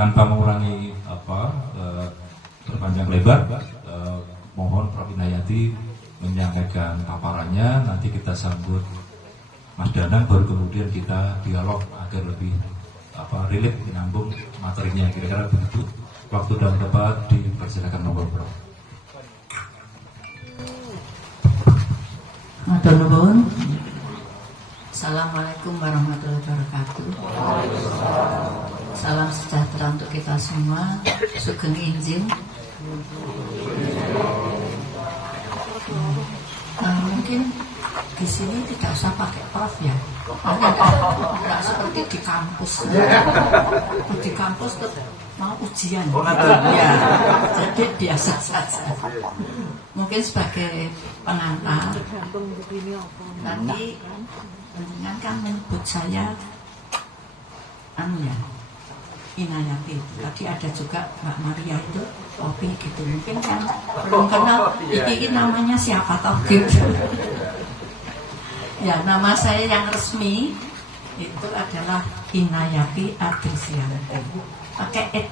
tanpa mengurangi terpanjang lebar, mohon Prof. Inayati menyampaikan paparannya. Nanti kita sambut Mas Danang, baru kemudian kita dialog agar lebih relate, menyambung materinya, kira-kira begitu. Waktu dan tempat dipersilakan nomor Prof. Matur nuwun. Assalamualaikum warahmatullahi wabarakatuh. Salam sejahtera untuk kita semua. Sugeng Injil. Mungkin di sini tidak usah pakai prof ya. Tidak seperti di kampus. Di kampus tuh mau ujian gitu. Ya, jadi biasa saja. Mungkin sebagai pengantar. Nanti dengan kan menyebut saya Inayati. Tadi ada juga Mbak Maria itu Opi gitu. Mungkin kan belum kenal ini namanya siapa toh gitu. Ya, nama saya yang resmi itu adalah Inayati Adristianti.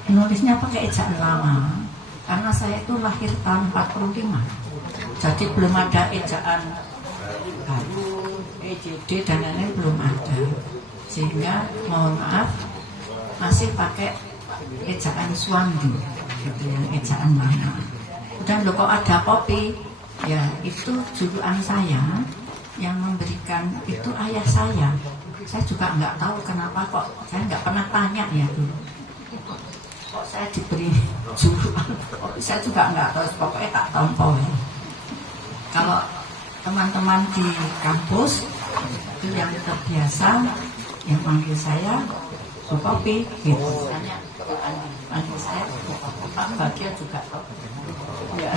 Nulisnya pakai ejaan lama karena saya itu lahir tahun 45. Jadi belum ada ejaan baru, EJD dan lain-lain belum ada. Sehingga mohon maaf masih pakai ejaan Swandi gitu, yang ejaan lama. Dan lo kok ada Popi, ya itu julukan saya. Yang memberikan itu ayah saya. Saya juga nggak tahu kenapa kok, saya nggak pernah tanya ya dulu. Kok saya diberi julukan Popi, saya juga nggak tahu, pokoknya tak tompo ya. Kalau teman-teman di kampus itu yang terbiasa yang panggil saya Bu Popi gitu. Panggil saya Pak Bagia juga. Ya.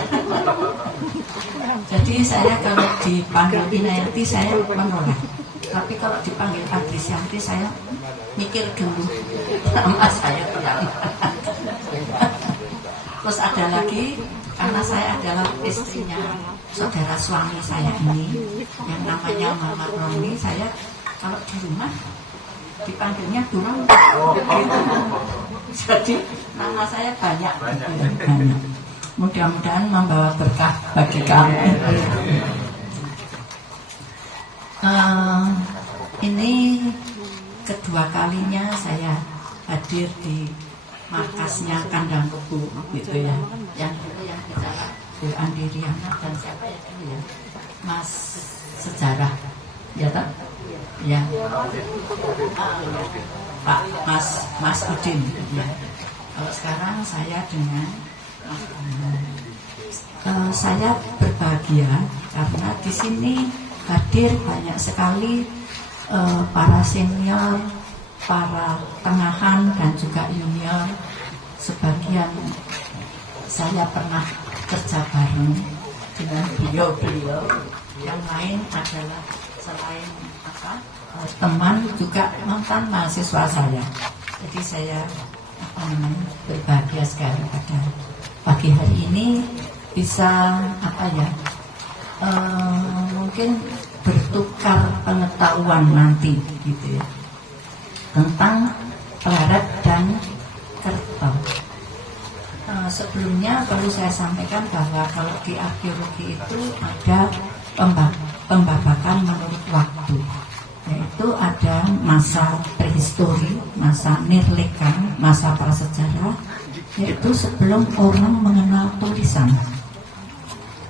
Jadi saya kalau dipanggil Inayati saya menolak. Tapi kalau dipanggil Adristianti saya mikir dulu nama saya yang terus ada lagi karena saya adalah istrinya saudara suami saya ini yang namanya Mama Roni. Saya kalau di rumah dipanggilnya Durang. Jadi nama saya banyak. Mudah-mudahan membawa berkah bagi kami. Ini kedua kalinya saya hadir di markasnya Kandang Kubu gitu ya. Yang itu yang bicara Bu Andi Riana dan siapa ya dulu ya, Mas Sejarah ya tak? Ya. Pak Mas Udin ya. Kalau sekarang saya dengan saya berbahagia karena di sini hadir banyak sekali para senior, para tengahan dan juga junior. Sebagian saya pernah kerja bareng dengan beliau-beliau. Yang lain adalah selain teman juga mantan mahasiswa saya. Jadi saya berbahagia sekali pada pagi hari ini bisa mungkin bertukar pengetahuan nanti gitu ya tentang pleret dan kerto. Sebelumnya perlu saya sampaikan bahwa kalau di arkeologi itu ada pembabakan menurut waktu, yaitu ada masa prehistori, masa nirlika, masa prasejarah, yaitu sebelum orang mengenal tulisan.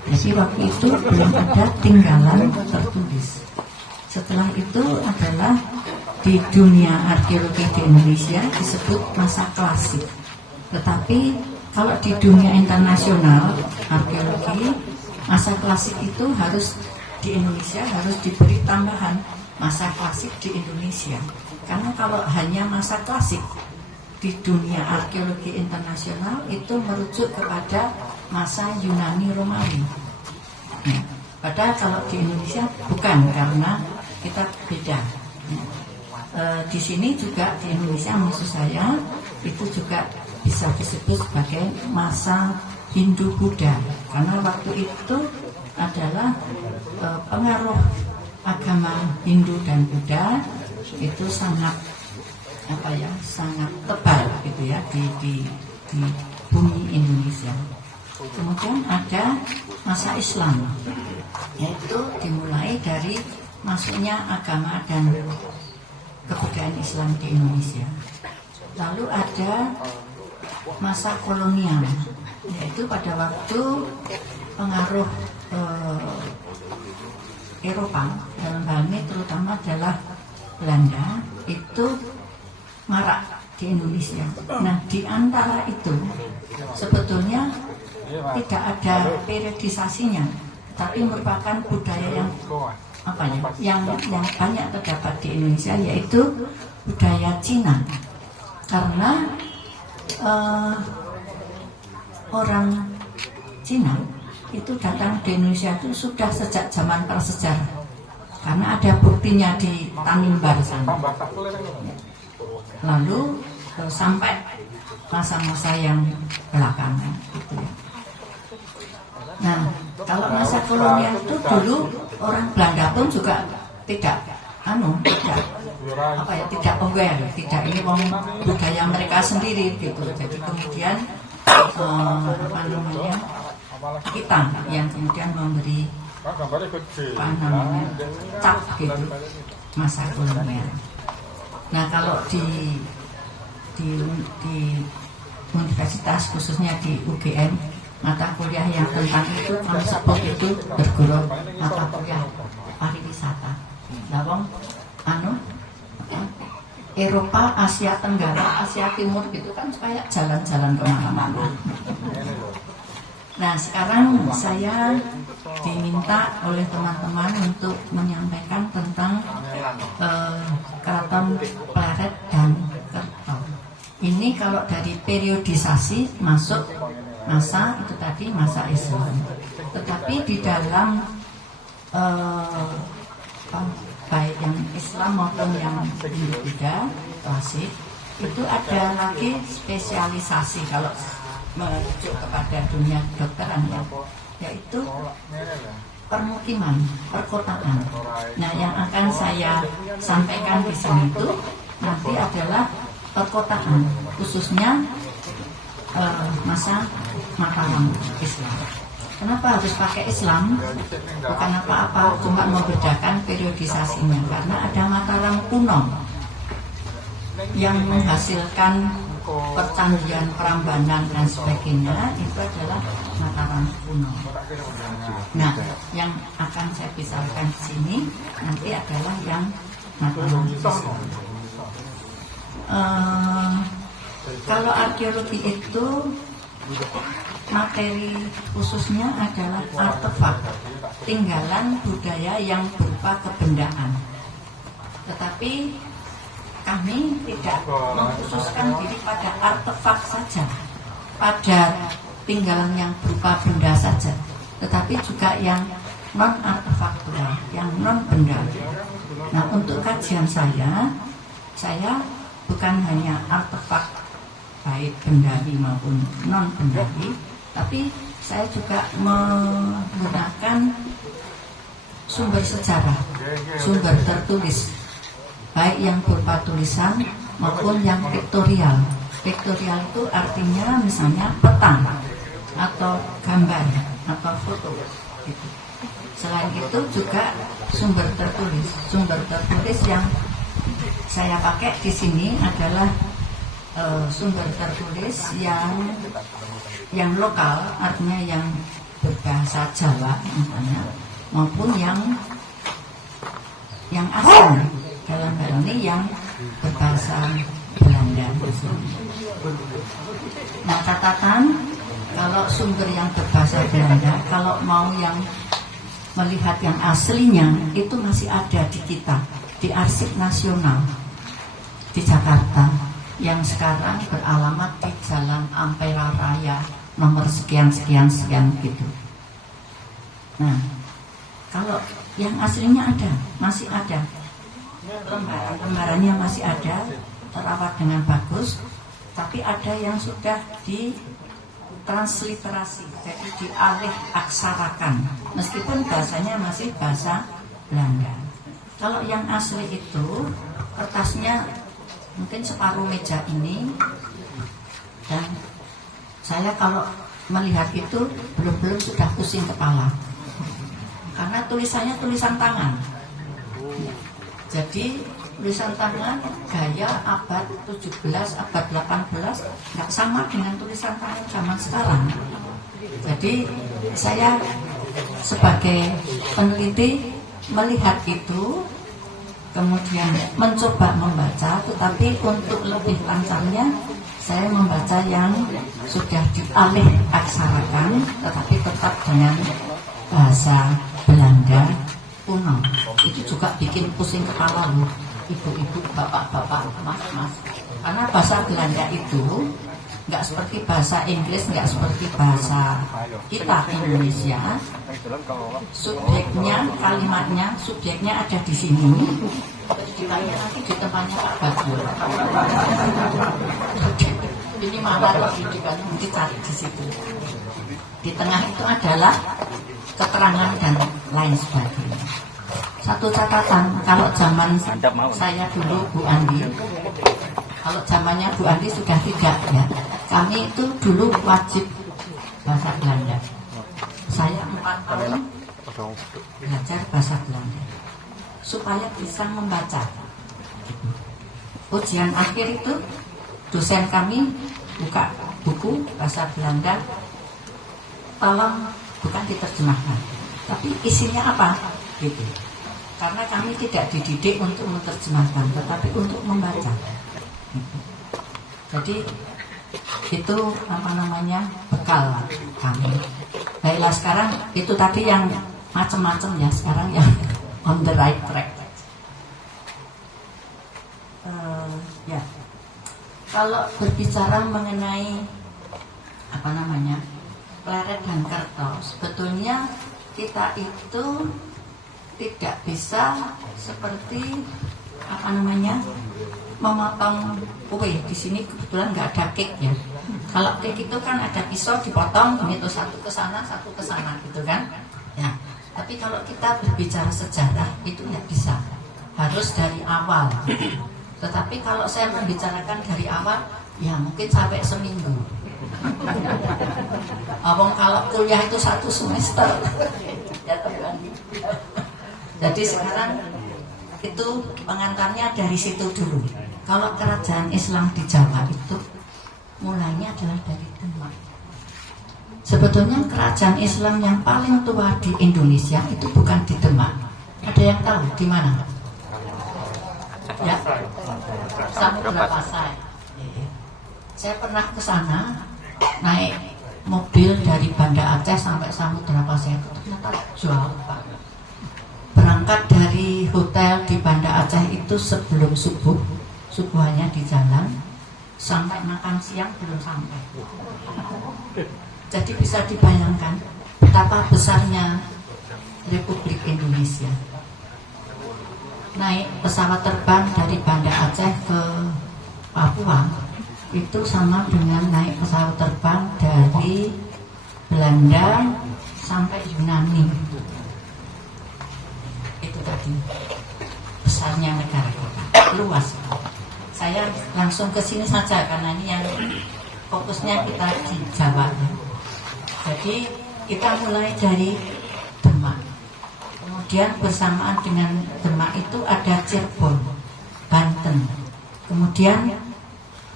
Jadi waktu itu belum ada tinggalan tertulis. Setelah itu adalah di dunia arkeologi di Indonesia disebut masa klasik. Tetapi kalau di dunia internasional arkeologi, masa klasik itu harus di Indonesia harus diberi tambahan masa klasik di Indonesia. Karena kalau hanya masa klasik di dunia arkeologi internasional itu merujuk kepada masa Yunani Romawi. Nah, padahal kalau di Indonesia bukan, karena kita beda. Di sini juga di Indonesia maksud saya itu juga bisa disebut sebagai masa Hindu-Buddha, karena waktu itu adalah pengaruh agama Hindu dan Buddha itu sangat sangat tebal gitu ya di bumi Indonesia. Kemudian ada masa Islam, yaitu dimulai dari masuknya agama dan kebudayaan Islam di Indonesia. Lalu ada masa kolonial, yaitu pada waktu pengaruh Eropa, dalam hal ini terutama adalah Belanda, itu marak di Indonesia. Nah, di antara itu sebetulnya tidak ada periodisasinya, tapi merupakan budaya yang banyak terdapat di Indonesia, yaitu budaya Cina. Karena orang Cina itu datang di Indonesia itu sudah sejak zaman prasejarah, karena ada buktinya di Tanimbar sana. Lalu sampai masa-masa yang belakangan gitu ya. Nah, kalau masa kolonial itu dulu orang Belanda pun juga tidak aware, tidak ini budaya mereka sendiri gitu. Jadi kemudian kita yang kemudian memberi cap gitu masa kolonial. Nah, kalau di universitas, khususnya di UGM, mata kuliah yang tentang itu kami sebut itu bergurau mata kuliah pariwisata. Lawang Eropa, Asia Tenggara, Asia Timur gitu kan kayak jalan-jalan kemana-mana. Nah, sekarang saya diminta oleh teman-teman untuk menyampaikan tentang Keraton Pleret dan Kerto. Ini kalau dari periodisasi masuk masa itu tadi masa Islam. Tetapi di dalam baik yang Islam maupun yang Hindu-Buddha klasik itu ada lagi spesialisasi kalau merujuk kepada dunia kedokteran ya, yaitu permukiman, perkotaan. Nah, yang akan saya sampaikan di sini itu nanti adalah perkotaan, khususnya masa Mataram Islam. Kenapa harus pakai Islam? Bukan apa-apa, cuma membedakan periodisasinya. Karena ada Mataram kuno yang menghasilkan percandian, Prambanan dan sebagainya, itu adalah Mataram kuno. Nah, yang akan saya pisahkan di sini nanti adalah yang Mataram Islam. Kalau arkeologi itu materi khususnya adalah artefak tinggalan budaya yang berupa kebendaan. Tetapi kami tidak mengkhususkan diri pada artefak saja, pada tinggalan yang berupa benda saja, tetapi juga yang non artefaktual, yang non benda. Nah, untuk kajian saya bukan hanya artefak baik bendari maupun non bendari, tapi saya juga menggunakan sumber sejarah, sumber tertulis, baik yang berupa tulisan maupun yang vektorial. Vektorial itu artinya misalnya peta atau gambar atau foto gitu. Selain itu juga sumber tertulis. Sumber tertulis yang saya pakai di sini adalah sumber tertulis yang lokal, artinya yang berbahasa Jawa misalnya, maupun yang asing, dalam hal ini yang berbahasa Belanda. Nah, catatan kalau sumber yang berbahasa Belanda, kalau mau yang melihat yang aslinya itu masih ada di kita, di Arsip Nasional di Jakarta, yang sekarang beralamat di Jalan Ampera Raya nomor sekian gitu. Nah, kalau yang aslinya ada, masih ada, lembaran-lembarannya masih ada, terawat dengan bagus, tapi ada yang sudah ditransliterasi, jadi dialih aksarakan, meskipun bahasanya masih bahasa Belanda. Kalau yang asli itu kertasnya mungkin separuh meja ini, dan saya kalau melihat itu belum sudah pusing kepala karena tulisannya tulisan tangan. Jadi tulisan tangan gaya abad 17, abad 18 nggak sama dengan tulisan tangan zaman sekarang. Jadi saya sebagai peneliti melihat itu, kemudian mencoba membaca, tetapi untuk lebih lancarnya saya membaca yang sudah dialih aksarakan, tetapi tetap dengan bahasa Belanda kuno. Itu juga bikin pusing kepala loh, ibu-ibu, bapak-bapak, mas-mas. Karena bahasa Belanda itu nggak seperti bahasa Inggris, nggak seperti bahasa kita Indonesia. Subjeknya, kalimatnya, subjeknya ada di sini. Pendidikannya nanti di tempatnya Pak Bagio. Ini mana pendidikannya nanti cari di situ. Di tengah itu adalah keterangan dan lain sebagainya. Satu catatan, kalau zaman saya dulu Bu Andi, kalau zamannya Bu Andi sudah tidak ya. Kami itu dulu wajib bahasa Belanda. Saya 4 tahun belajar bahasa Belanda supaya bisa membaca. Ujian akhir itu dosen kami buka buku bahasa Belanda, tolong bukan diterjemahkan, tapi isinya apa gitu. Karena kami tidak dididik untuk menerjemahkan, tetapi untuk membaca. Jadi itu bekal kami. Baiklah, sekarang itu tadi yang macam-macam ya, sekarang yang on the right track. Ya, kalau berbicara mengenai pleret dan kertas, sebetulnya kita itu tidak bisa seperti memotong kue. Di sini kebetulan nggak ada cake ya. Kalau cake itu kan ada pisau dipotong, gitu satu ke sana gitu kan. Ya. Tapi kalau kita berbicara sejarah itu nggak bisa, harus dari awal. Tetapi kalau saya membicarakan dari awal, ya mungkin sampai seminggu. Kalau kuliah itu 1 semester. Jadi sekarang itu pengantarnya dari situ dulu. Kalau kerajaan Islam di Jawa itu mulainya adalah dari Demak. Sebetulnya kerajaan Islam yang paling tua di Indonesia itu bukan di Demak. Ada yang tahu di mana? Ya, Samudra Pasai. Saya pernah ke sana naik mobil dari Banda Aceh sampai Samudra Pasai itu ternyata jauh Pak. Berangkat dari hotel di Banda Aceh itu sebelum subuhannya di jalan, sampai makan siang belum sampai. Jadi bisa dibayangkan betapa besarnya Republik Indonesia. Naik pesawat terbang dari Banda Aceh ke Papua itu sama dengan naik pesawat terbang dari Belanda sampai Yunani. Itu tadi besarnya negara kita, luas. Saya langsung ke sini saja karena ini yang fokusnya kita di Jawa. Jadi kita mulai dari Demak. Kemudian bersamaan dengan Demak itu ada Cirebon, Banten. Kemudian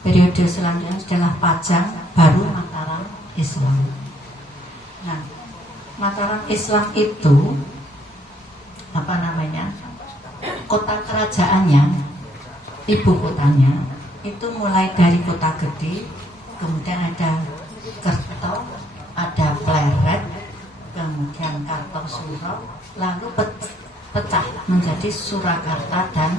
periode selanjutnya adalah Pajang, baru Mataram Islam. Nah, Mataram Islam itu kota kerajaannya, ibu kotanya itu mulai dari Kota Gede, kemudian ada Kerto, ada Pleret, kemudian Kartosuro, lalu pecah menjadi Surakarta dan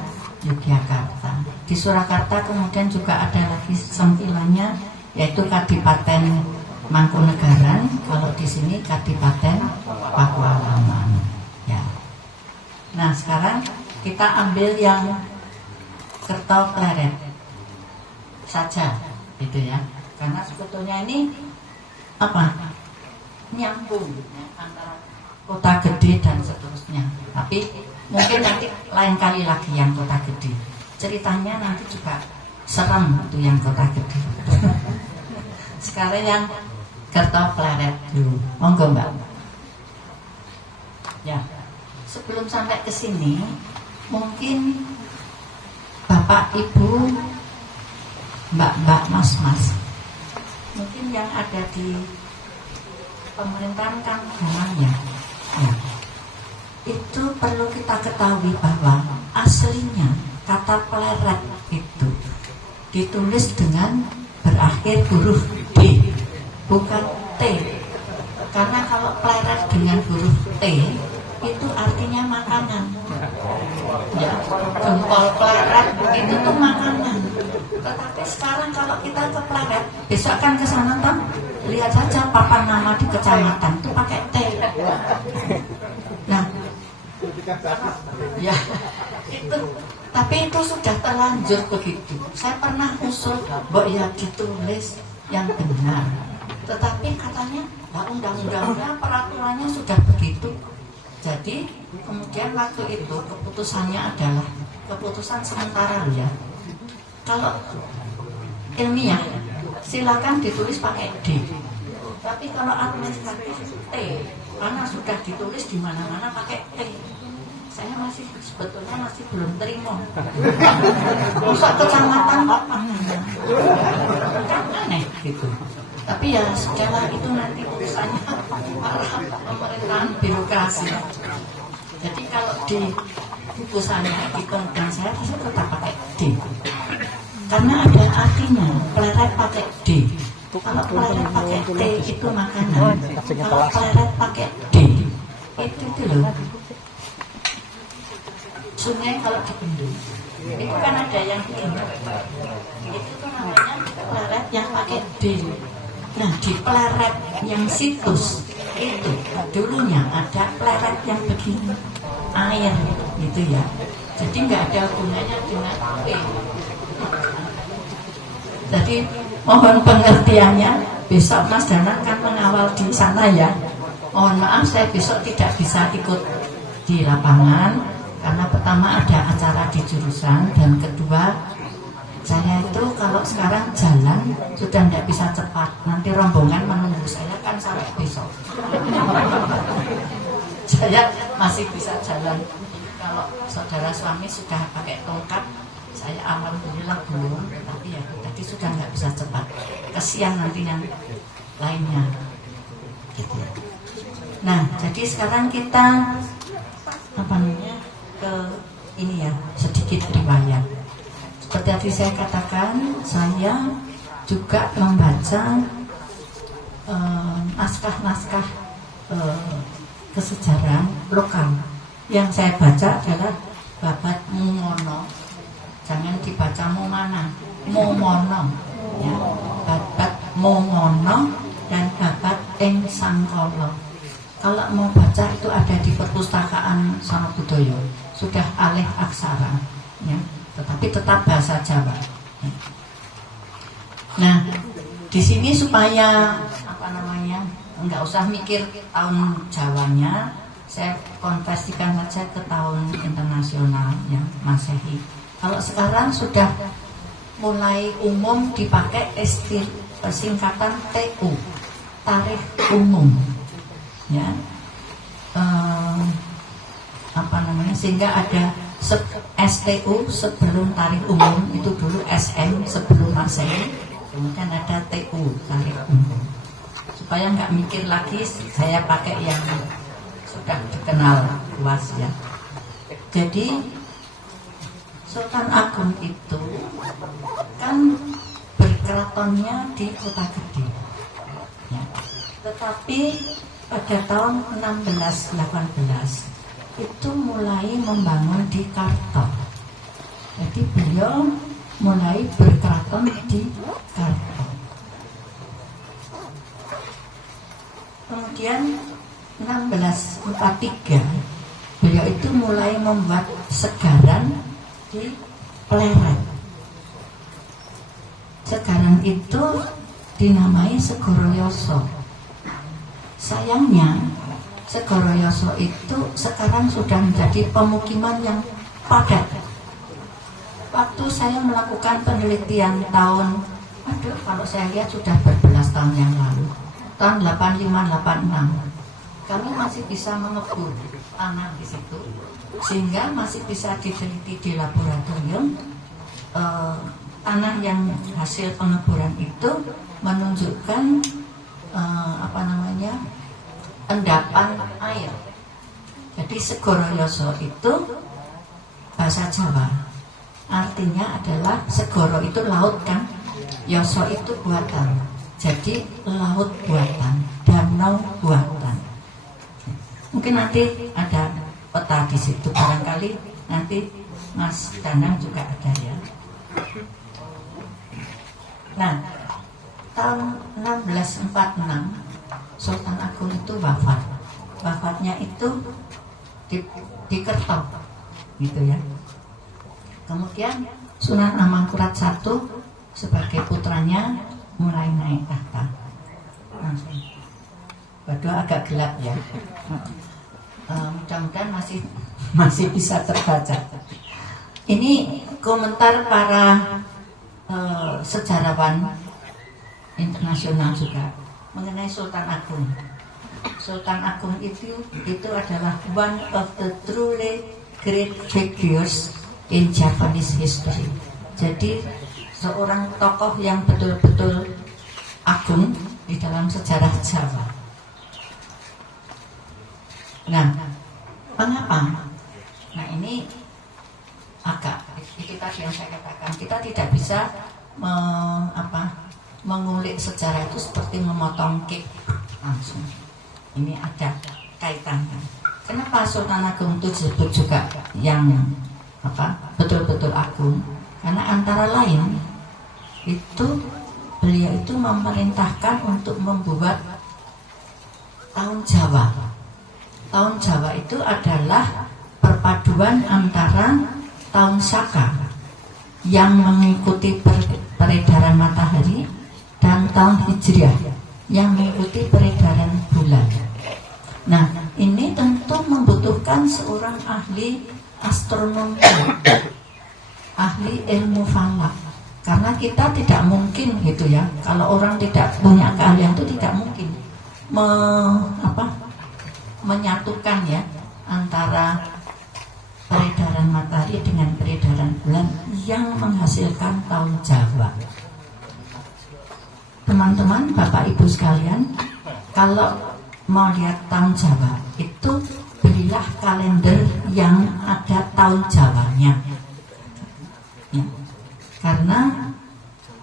Yogyakarta. Di Surakarta kemudian juga ada lagi sentilannya, yaitu Kadipaten Mangkunegaran. Kalau di sini Kadipaten Pakualaman. Ya. Nah, sekarang kita ambil yang Kerto Pleret saja, gitu ya. Karena sebetulnya ini nyambung ya, antara Kota Gede dan seterusnya. Tapi mungkin nanti lain kali lagi yang Kota Gede. Ceritanya nanti juga serem itu yang Kota Gede. Sekarang yang Kertopleret dulu, monggo Mbak. Ya, sebelum sampai ke sini, mungkin Bapak, Ibu, Mbak, Mas, mungkin yang ada di pemerintahan Kampungan ya, itu perlu kita ketahui bahwa aslinya kata pleret itu ditulis dengan berakhir huruf D, bukan T. Karena kalau pleret dengan huruf T itu artinya makanan. Ya, jempol pleret itu tuh makanan. Tetapi sekarang kalau kita ke pleret, besok kan ke sana kan, lihat saja papan nama di kecamatan itu pakai T. Nah, ya itu. Tapi itu sudah terlanjur begitu. Saya pernah usul, mbok ya ditulis yang benar. Tetapi katanya, undang-undangnya, peraturannya sudah begitu. Jadi kemudian waktu itu keputusannya adalah keputusan sementara ya. Kalau ilmiah silakan ditulis pakai D. Tapi kalau administratif T, karena sudah ditulis di mana-mana pakai T. Saya sebetulnya masih belum terima. Pusat kecamatan apa? Kan aneh gitu. Tapi ya setelah itu nanti urusannya para pemerintahan birokrasi. Jadi kalau di putusannya di undang saya tetap pakai D. Karena ada artinya pleret pakai D. Kalau pleret pakai T itu makanan. Kalau pleret pakai D itu loh. Sungai kalau dibendung itu kan ada yang begini. Itu tuh namanya pleret yang pakai D. Nah di pleret yang situs itu dulunya ada pleret yang begini, air gitu ya. Jadi nggak ada gunanya dengan P. Jadi mohon pengertiannya. Besok Mas Danang kan mengawal di sana ya. Mohon maaf saya besok tidak bisa ikut di lapangan. Karena pertama ada acara di jurusan, dan kedua saya itu kalau sekarang jalan sudah tidak bisa cepat. Nanti rombongan menunggu saya kan sampai besok. Saya masih bisa jalan. Kalau saudara suami sudah pakai tongkat, saya alhamdulillah belum. Tapi ya tadi sudah nggak bisa cepat. Kesian nanti yang lainnya. Gitu. Nah, jadi sekarang kita apa namanya? Ke ini ya, sedikit riwayat. Seperti tadi saya katakan, saya juga membaca naskah-naskah kesejarahan lokal. Yang saya baca adalah Babat Mumono. Jangan dibaca Mumana, Mumono ya. Babat Mumono dan Babat Ing Sangkala. Kalau mau baca itu ada di perpustakaan Sonobudoyo, sudah alih aksara ya, tetapi tetap bahasa Jawa ya. Nah di sini supaya apa namanya nggak usah mikir tahun Jawanya, saya konversikan saja ke tahun internasional ya, Masehi. Kalau sekarang sudah mulai umum dipakai singkatan TU, tarikh umum ya, apa namanya, sehingga ada STU sebelum tarikh umum, itu dulu SM sebelum Masehi, kemudian ada TU tarikh umum. Supaya nggak mikir lagi, saya pakai yang sudah dikenal luas ya. Jadi Sultan Agung itu kan berkeratonnya di Kota Gede ya. Tetapi pada tahun 1618 itu mulai membangun di Karto. Jadi beliau mulai berkeraton di Karto. Kemudian 1643 beliau itu mulai membuat segaran di Pleret. Segaran itu dinamai Segoroyoso. Sayangnya Segoroyoso itu sekarang sudah menjadi pemukiman yang padat. waktu saya melakukan penelitian kalau saya lihat sudah berbelas tahun yang lalu, tahun 85-86, kami masih bisa mengebur tanah di situ, sehingga masih bisa diteliti di laboratorium. Tanah yang hasil pengeburan itu menunjukkan endapan air. Jadi Segoro Yoso itu bahasa Jawa, artinya adalah Segoro itu laut kan, Yoso itu buatan. Jadi laut buatan, danau buatan. Mungkin nanti ada peta di situ, barangkali nanti Mas Danang juga ada ya. Nah, tahun 1646 Sultan Agung itu wafat. Wafatnya itu di Kerto, gitu ya. Kemudian Sunan Amangkurat I sebagai putranya mulai naik tahta. Waduh, agak gelap ya. Mudah-mudahan masih bisa terbaca. Ini komentar para sejarawan internasional juga mengenai Sultan Agung. Sultan Agung itu adalah one of the truly great figures in Japanese history. Jadi seorang tokoh yang betul-betul agung di dalam sejarah Jawa. Nah, mengapa? Nah, ini agak itu tadi yang saya katakan, kita tidak bisa mengulik sejarah itu seperti memotong cake langsung. Ini ada kaitannya. Kenapa Sultan Agung itu disebut juga yang betul-betul agung? Karena antara lain itu beliau itu memerintahkan untuk membuat tahun Jawa. Tahun Jawa itu adalah perpaduan antara tahun Saka yang mengikuti peredaran matahari dan tahun Hijriah yang mengikuti peredaran bulan. Nah, ini tentu membutuhkan seorang ahli astronomi, ahli ilmu falak. Karena kita tidak mungkin gitu ya, kalau orang tidak punya keahlian itu tidak mungkin menyatukan ya antara peredaran matahari dengan peredaran bulan yang menghasilkan tahun Jawa. Teman-teman, Bapak Ibu sekalian, kalau mau lihat tahun Jawa itu belilah kalender yang ada tahun Jawanya ya. Karena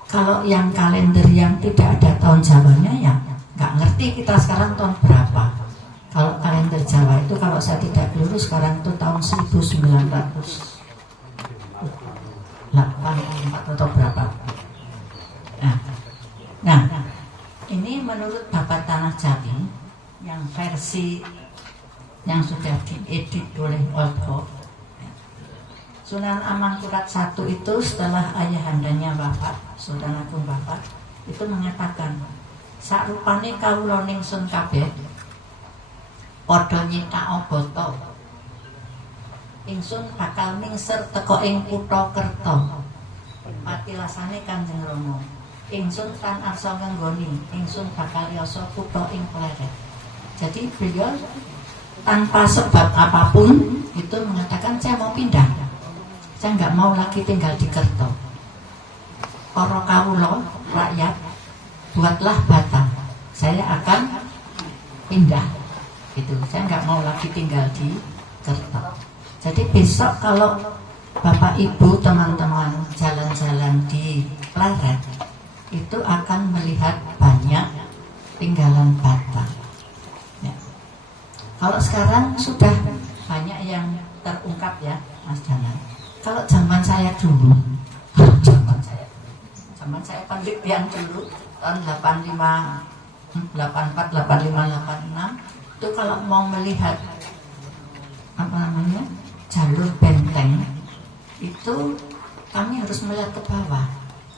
kalau yang kalender yang tidak ada tahun Jawanya ya nggak ngerti kita sekarang tahun berapa. Kalau kalender Jawa itu kalau saya tidak keliru sekarang itu tahun 1984 atau berapa. Nah, ini menurut Bapak Tanah Jawi yang versi yang sudah diedit oleh Oldkov, Sunan Amangkurat I itu setelah ayahandanya wafat, Sultan Agung wafat, itu mengatakan sarupane kawula ningsun kabeh padha nyithak bata. Ingsun bakal ningser teka ing kutha Kerto. Patilasane Kanjeng Rama. Ingsun tan arsa ngenggoni, ingsun bakal yasa kutha ing Pleret. Jadi beliau tanpa sebab apapun itu mengatakan saya mau pindah. Saya nggak mau lagi tinggal di Kerto. Para kawula rakyat, buatlah bata. Saya akan pindah. Itu saya nggak mau lagi tinggal di Kerto. Jadi besok kalau Bapak Ibu teman-teman jalan-jalan di Pleret itu akan melihat banyak tinggalan bata ya. Kalau sekarang sudah banyak yang terungkap ya Mas Danan. Kalau zaman saya dulu zaman saya penelitian dulu tahun 85 84 85 86 itu kalau mau melihat jalur benteng itu kami harus melihat ke bawah.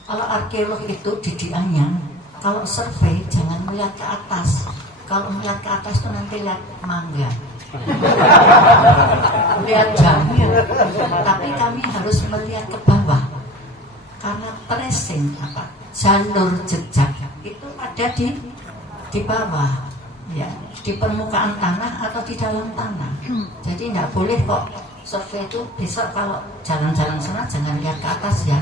Kalau arkeolog itu didiannya, kalau survei jangan melihat ke atas. Kalau melihat ke atas itu nanti lihat mangga, lihat jamur. Tapi kami harus melihat ke bawah. karena tracing jalur jejak itu ada di bawah, ya, di permukaan tanah atau di dalam tanah. Jadi tidak boleh kok survei itu besok kalau jalan-jalan sana jangan lihat ke atas ya.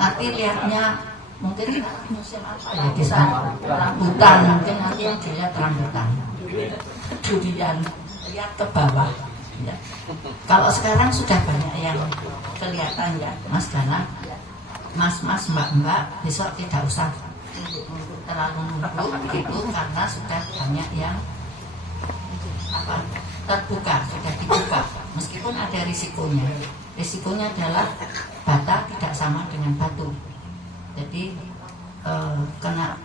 Nanti lihatnya mungkin musim apa ya di sana, rambutan, mungkin nanti yang dilihat rambutan, durian, lihat ke bawah. Ya. Kalau sekarang sudah banyak yang kelihatan ya, Mas Dana, Mas-mas, Mbak-mbak, besok tidak usah terlalu nunggu gitu karena sudah banyak yang terbuka, sudah dibuka. Meskipun ada risikonya. Risikonya adalah bata tidak sama dengan batu. Jadi kena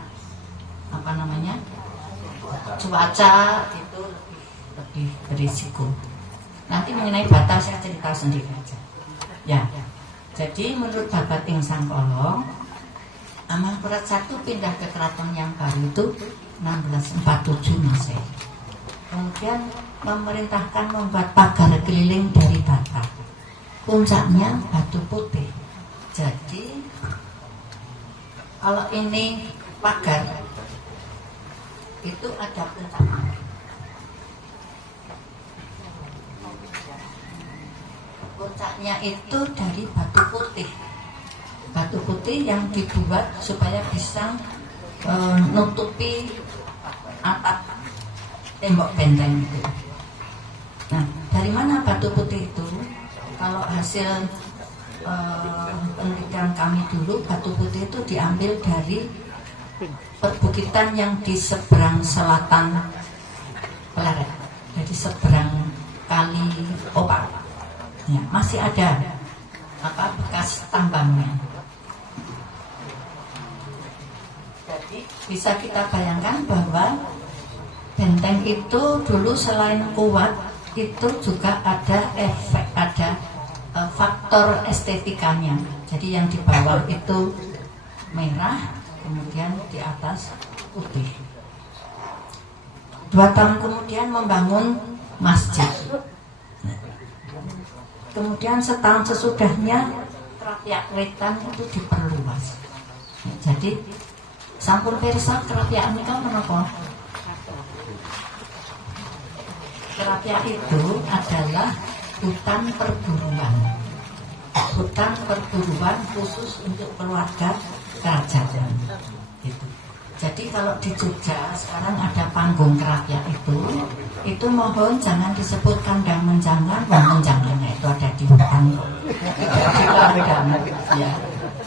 cuaca itu lebih berisiko. Nanti mengenai bata saya cerita sendiri aja. Ya, jadi menurut Bapak Ting Sangkolo, Amangkurat I pindah ke keraton yang baru itu 1647 Masehi. Kemudian memerintahkan membuat pagar keliling dari bata. Puncaknya batu putih. Jadi kalau ini pagar itu ada puncaknya. Puncaknya itu dari batu putih. Batu putih yang dibuat supaya bisa nutupi atap tembok benteng itu. Nah, dari mana batu putih itu? Kalau hasil penelitian kami dulu, batu putih itu diambil dari perbukitan yang di seberang selatan Pleret, jadi seberang Kali Opak. Ya, masih ada bekas tambangnya. Jadi bisa kita bayangkan bahwa benteng itu dulu selain kuat itu juga ada efek, ada faktor estetikanya. Jadi yang di bawah itu merah, kemudian di atas putih. 2 tahun kemudian membangun masjid. Kemudian setahun sesudahnya Krapyak Wetan itu diperluas. Jadi sampun pirsa Krapyak ini kan menapa? Krapyak itu adalah hutan perburuan. Hutan perburuan khusus untuk keluarga kerajaan. Gitu. Jadi kalau di Jogja sekarang ada panggung Krapyak itu mohon jangan disebut kandang menjangan, menjangannya itu ada di hutan, tidak di kandang. Ya,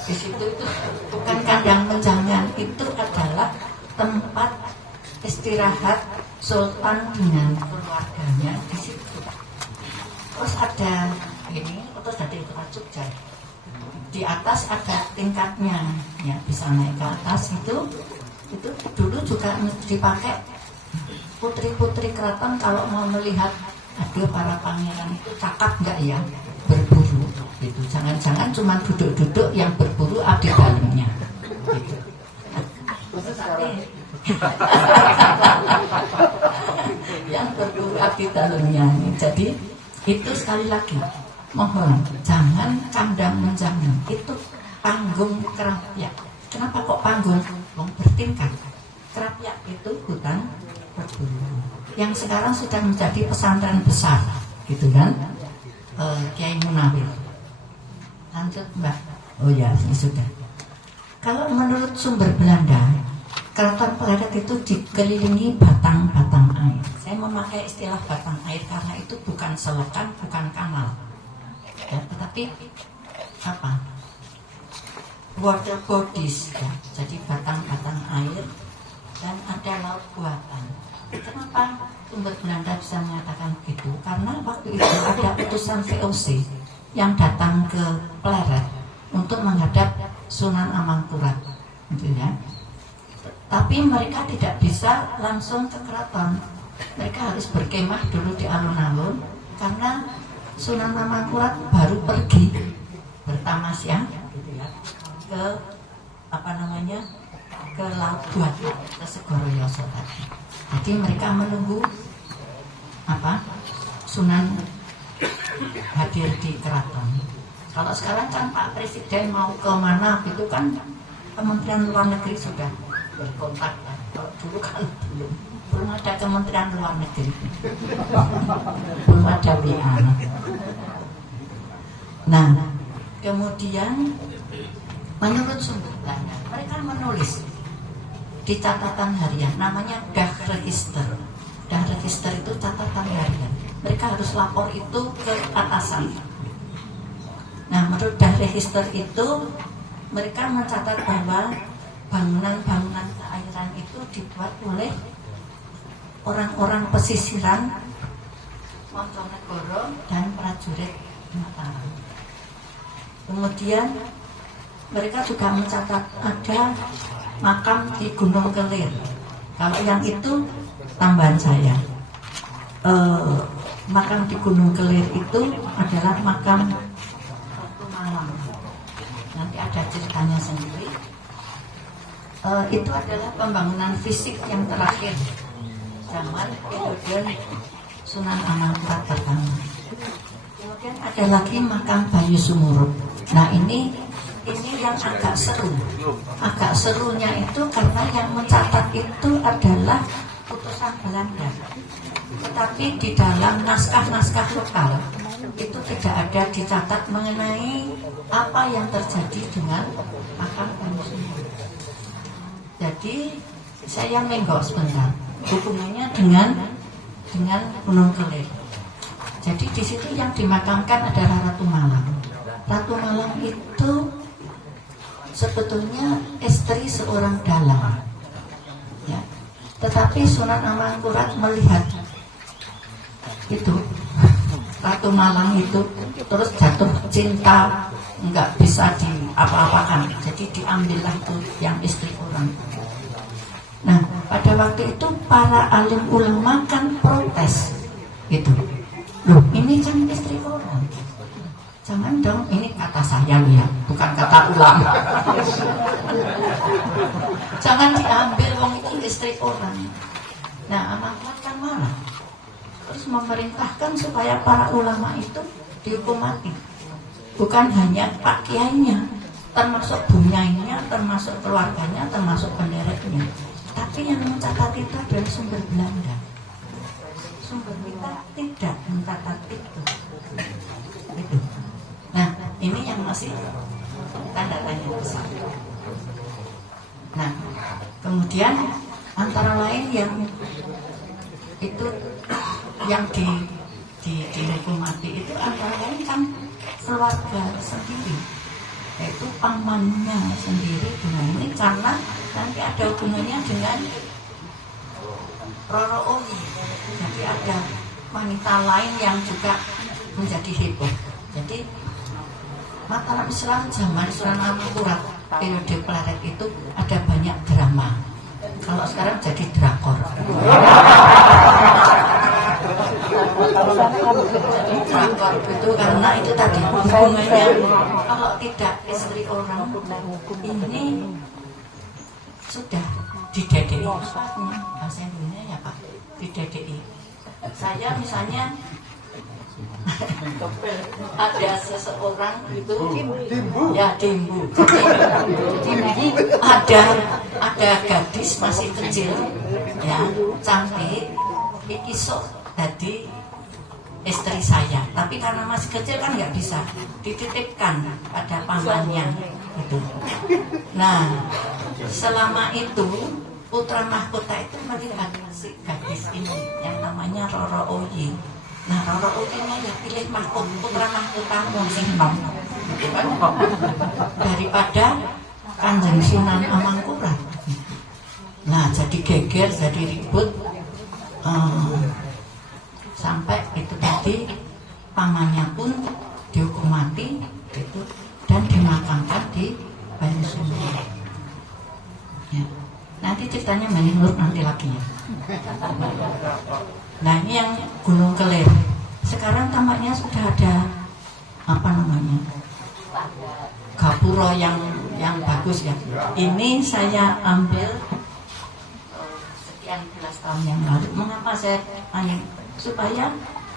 di situ itu bukan kandang menjangan, itu adalah tempat istirahat Sultan dengan keluarganya di situ. Terus ada ini, terus ada di kota Jogja. Di atas ada tingkatnya, ya bisa naik ke atas itu dulu juga dipakai putri-putri keraton kalau mau melihat aduh para pangeran itu cakap enggak ya berburu gitu. Jangan-jangan cuma duduk-duduk yang berburu abdi dalamnya gitu. Yang berburu abdi dalamnya. Jadi itu sekali lagi mohon jangan kandang menjangan, itu panggung Krapyak. Kenapa kok panggung? Bertingkat. Krapyak itu hutan berburu yang sekarang sudah menjadi pesantren besar, gitu kan? Kiai Munawir. Lanjut Mbak. Oh ya, ini sudah. Kalau menurut sumber Belanda, Keraton Pleret itu dikelilingi batang-batang air. Saya memakai istilah batang air karena itu bukan selokan, bukan kanal, ya, tetapi water bodies, ya. Jadi batang-batang air dan ada laut buatan. Kenapa sumber Belanda bisa mengatakan begitu? Karena waktu itu ada utusan VOC yang datang ke Pleret untuk menghadap Sunan Amangkurat, gitu ya. Tapi mereka tidak bisa langsung ke keraton. Mereka harus berkemah dulu di alun-alun karena Sunan Amangkurat baru pergi bertamasya, gitu ya, ke ke laut buatan, ke Segoro Yoso tadi. Jadi mereka menunggu Sunan hadir di keraton. Kalau sekarang kan Pak Presiden mau ke mana gitu kan Kementerian Luar Negeri sudah berkontak ya. Kalau dulu kan belum ada Kementerian Luar Negeri, belum ada WA. Nah, kemudian menurut sumber Belanda, mereka menulis di catatan harian, namanya Dag Register. Dag Register itu catatan harian. Mereka harus lapor itu ke atasan. Nah, menurut Dag Register itu mereka mencatat bahwa bangunan-bangunan keairan itu dibuat oleh orang-orang pesisiran Montonegoro dan prajurit Mataram. Kemudian mereka juga mencatat ada makam di Gunung Kelir. Kalau yang itu tambahan saya. Makam di Gunung Kelir itu adalah makam Ratu Malang. Nanti ada ceritanya sendiri. Itu adalah pembangunan fisik yang terakhir zaman periode Sunan Amangkurat pertama. Kemudian ada lagi makam Bayu Sumurup. Nah ini yang agak seru. Agak serunya itu karena yang mencatat itu adalah putusan Belanda. Tetapi di dalam naskah-naskah lokal itu tidak ada dicatat mengenai apa yang terjadi dengan makam Bayu Sumurup. Jadi saya menggok sebentar hubungannya dengan Gunung Kelir. Jadi di situ yang dimakamkan adalah Ratu Malang. Ratu Malang itu sebetulnya istri seorang dalang, ya. Tetapi Sunan Amangkurat melihat itu Ratu Malang itu terus jatuh cinta, nggak bisa diapa-apakan. Jadi diambillah itu yang istri orang. Nah, pada waktu itu para alim ulama kan protes, gitu. Loh, ini kan istri orang. Jangan dong, ini kata saya ya, bukan kata ulama. Jangan diambil, wong itu istri orang. Nah, Amangkurat kan marah. Terus memerintahkan supaya para ulama itu dihukum mati. Bukan hanya pak kiainya, termasuk bunyainya, termasuk keluarganya, termasuk pendereknya. Tapi yang mencatat itu adalah sumber Belanda. Sumber kita tidak mencatat itu. Gitu. Nah, ini yang masih tanda tanya besar. Nah, kemudian antara lain yang itu yang dihukum mati itu antara lain kan keluarga sendiri, yaitu pamannya sendiri. Dengan ini karena nanti ada hubungannya dengan Roro Oyi. Jadi ada wanita lain yang juga menjadi heboh. Jadi Mataram Islam zaman Sunan Amangkurat periode Pleret itu ada banyak drama. Kalau sekarang jadi drakor. Jadi drakor itu karena itu tadi hubungannya kalau tidak istri orang ini sudah didedei. Bahasa Indonesia ya Pak, didedei. Saya misalnya ada seseorang itu ya dimbu. Ada gadis masih kecil ya, cantik, isok tadi istri saya. Tapi karena masih kecil kan nggak bisa dititipkan pada pamannya gitu. Nah, selama itu putra mahkota itu melihat si gadis ini yang namanya Roro Oyi. Nah, Roro Oyi-nya ya pilih putra mahkotamu sing nom gitu kan, daripada Kanjeng Sunan Amangkurat. Nah, jadi geger, jadi ribut, sampai itu tadi pamannya pun dihukum mati gitu, dan dimakamkan di Bayu Sumurup. Ya. Nanti ceritanya menurut nanti lagi ya. Nah, ini yang Gunung Kelir. Sekarang tampaknya sudah ada apa namanya, gapura yang bagus ya. Ini saya ambil sekian belas tahun yang lalu. Mengapa saya tanya? Supaya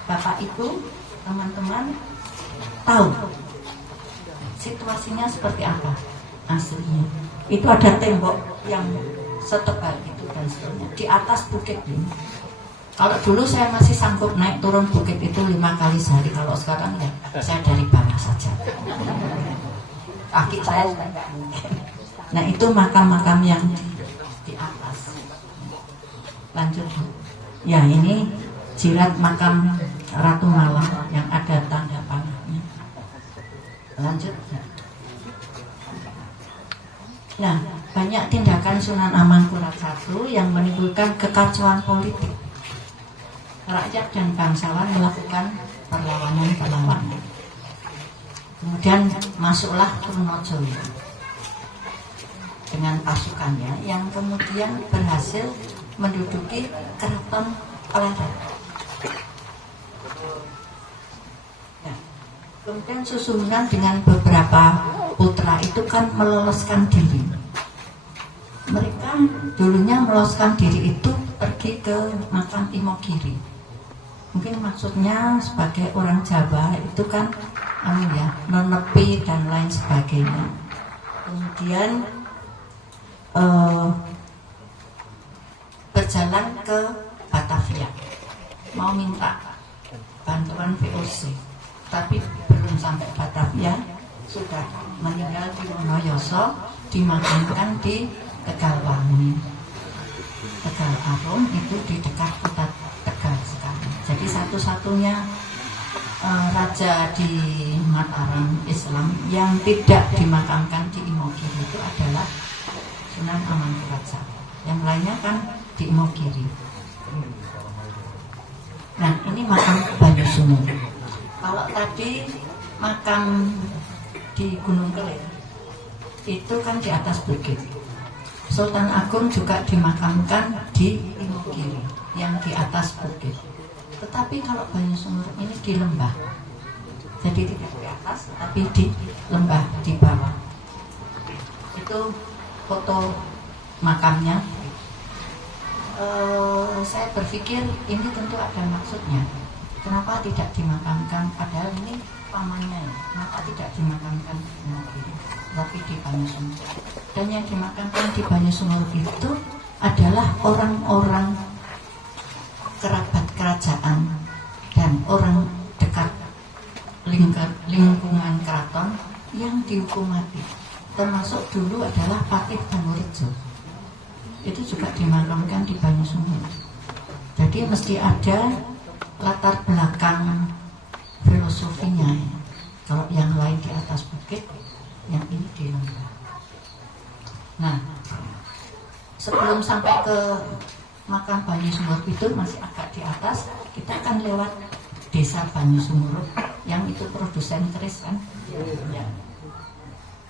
Bapak Ibu, teman-teman tahu situasinya seperti apa aslinya. Itu ada tembok yang setebal itu dan seterusnya di atas bukit ini. Kalau dulu saya masih sanggup naik turun bukit itu 5 kali sehari. Kalau sekarang ya saya dari bawah saja. Kaki saya sudah nggak mungkin. Nah itu makam-makam yang di atas. Lanjut. Ya ini jirat makam Ratu Malang yang ada tanda panahnya. Lanjut. Nah banyak tindakan Sunan Amangkurat I yang menimbulkan kekacauan politik. Rakyat dan bangsawan melakukan perlawanan. Kemudian masuklah Trunojoyo dengan pasukannya yang kemudian berhasil menduduki Keraton Pleret. Ya. Kemudian Susuhunan dengan beberapa putra itu kan meloloskan diri. Mereka dulunya meloloskan diri itu pergi ke makam Imogiri. Mungkin maksudnya sebagai orang Jawa itu kan nenepi dan lain sebagainya. Kemudian berjalan ke Batavia mau minta bantuan VOC, tapi belum sampai Batavia sudah meninggal di Wonoyoso, dimakamkan di Tegalwangi. Tegal Arum itu di dekat kota Tegal sekarang. Jadi satu-satunya raja di Mataram Islam yang tidak dimakamkan di Imogiri itu adalah Sunan Amangkurat I. Yang lainnya kan di Imogiri. Nah ini makam Banyu Sumur. Kalau tadi makam di Gunung Kelir itu kan di atas bukit. Sultan Agung juga dimakamkan di Imogiri yang di atas bukit. Tetapi kalau Banyu Sumur ini di lembah, jadi tidak di atas, tapi di lembah di bawah. Itu foto makamnya. Saya berpikir ini tentu ada maksudnya. Kenapa tidak dimakamkan? Padahal ini pamannya. Kenapa tidak dimakamkan di Imogiri, tapi di Banyu Sumur? Dan yang dimakamkan di Banyu Sumur itu adalah orang-orang kerabat kerajaan dan orang dekat lingkungan keraton yang dihukum mati. Termasuk dulu adalah Patih Danurejo. Itu juga dimakamkan di Banyu Sumur. Jadi mesti ada latar belakang filosofinya. Kalau yang lain di atas bukit, yang ini di lembah. Nah, sebelum sampai ke makam Banyu Sumur itu masih agak di atas, kita akan lewat desa Banyu Sumur yang itu produsen keris kan, ya.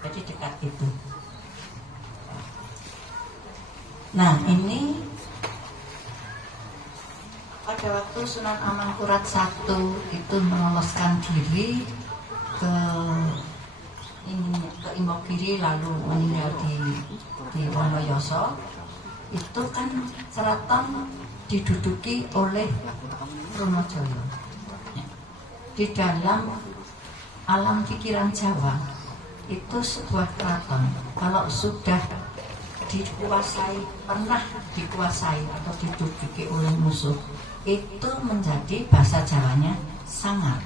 Jadi dekat itu. Nah ini pada waktu Sunan Amangkurat I itu meloloskan diri ke Imogiri lalu meninggal di Wonoyoso. Itu kan keraton diduduki oleh Trunojoyo. Di dalam alam pikiran Jawa itu sebuah keraton kalau sudah pernah dikuasai atau diduduki oleh musuh, itu menjadi bahasa Jawanya sangar.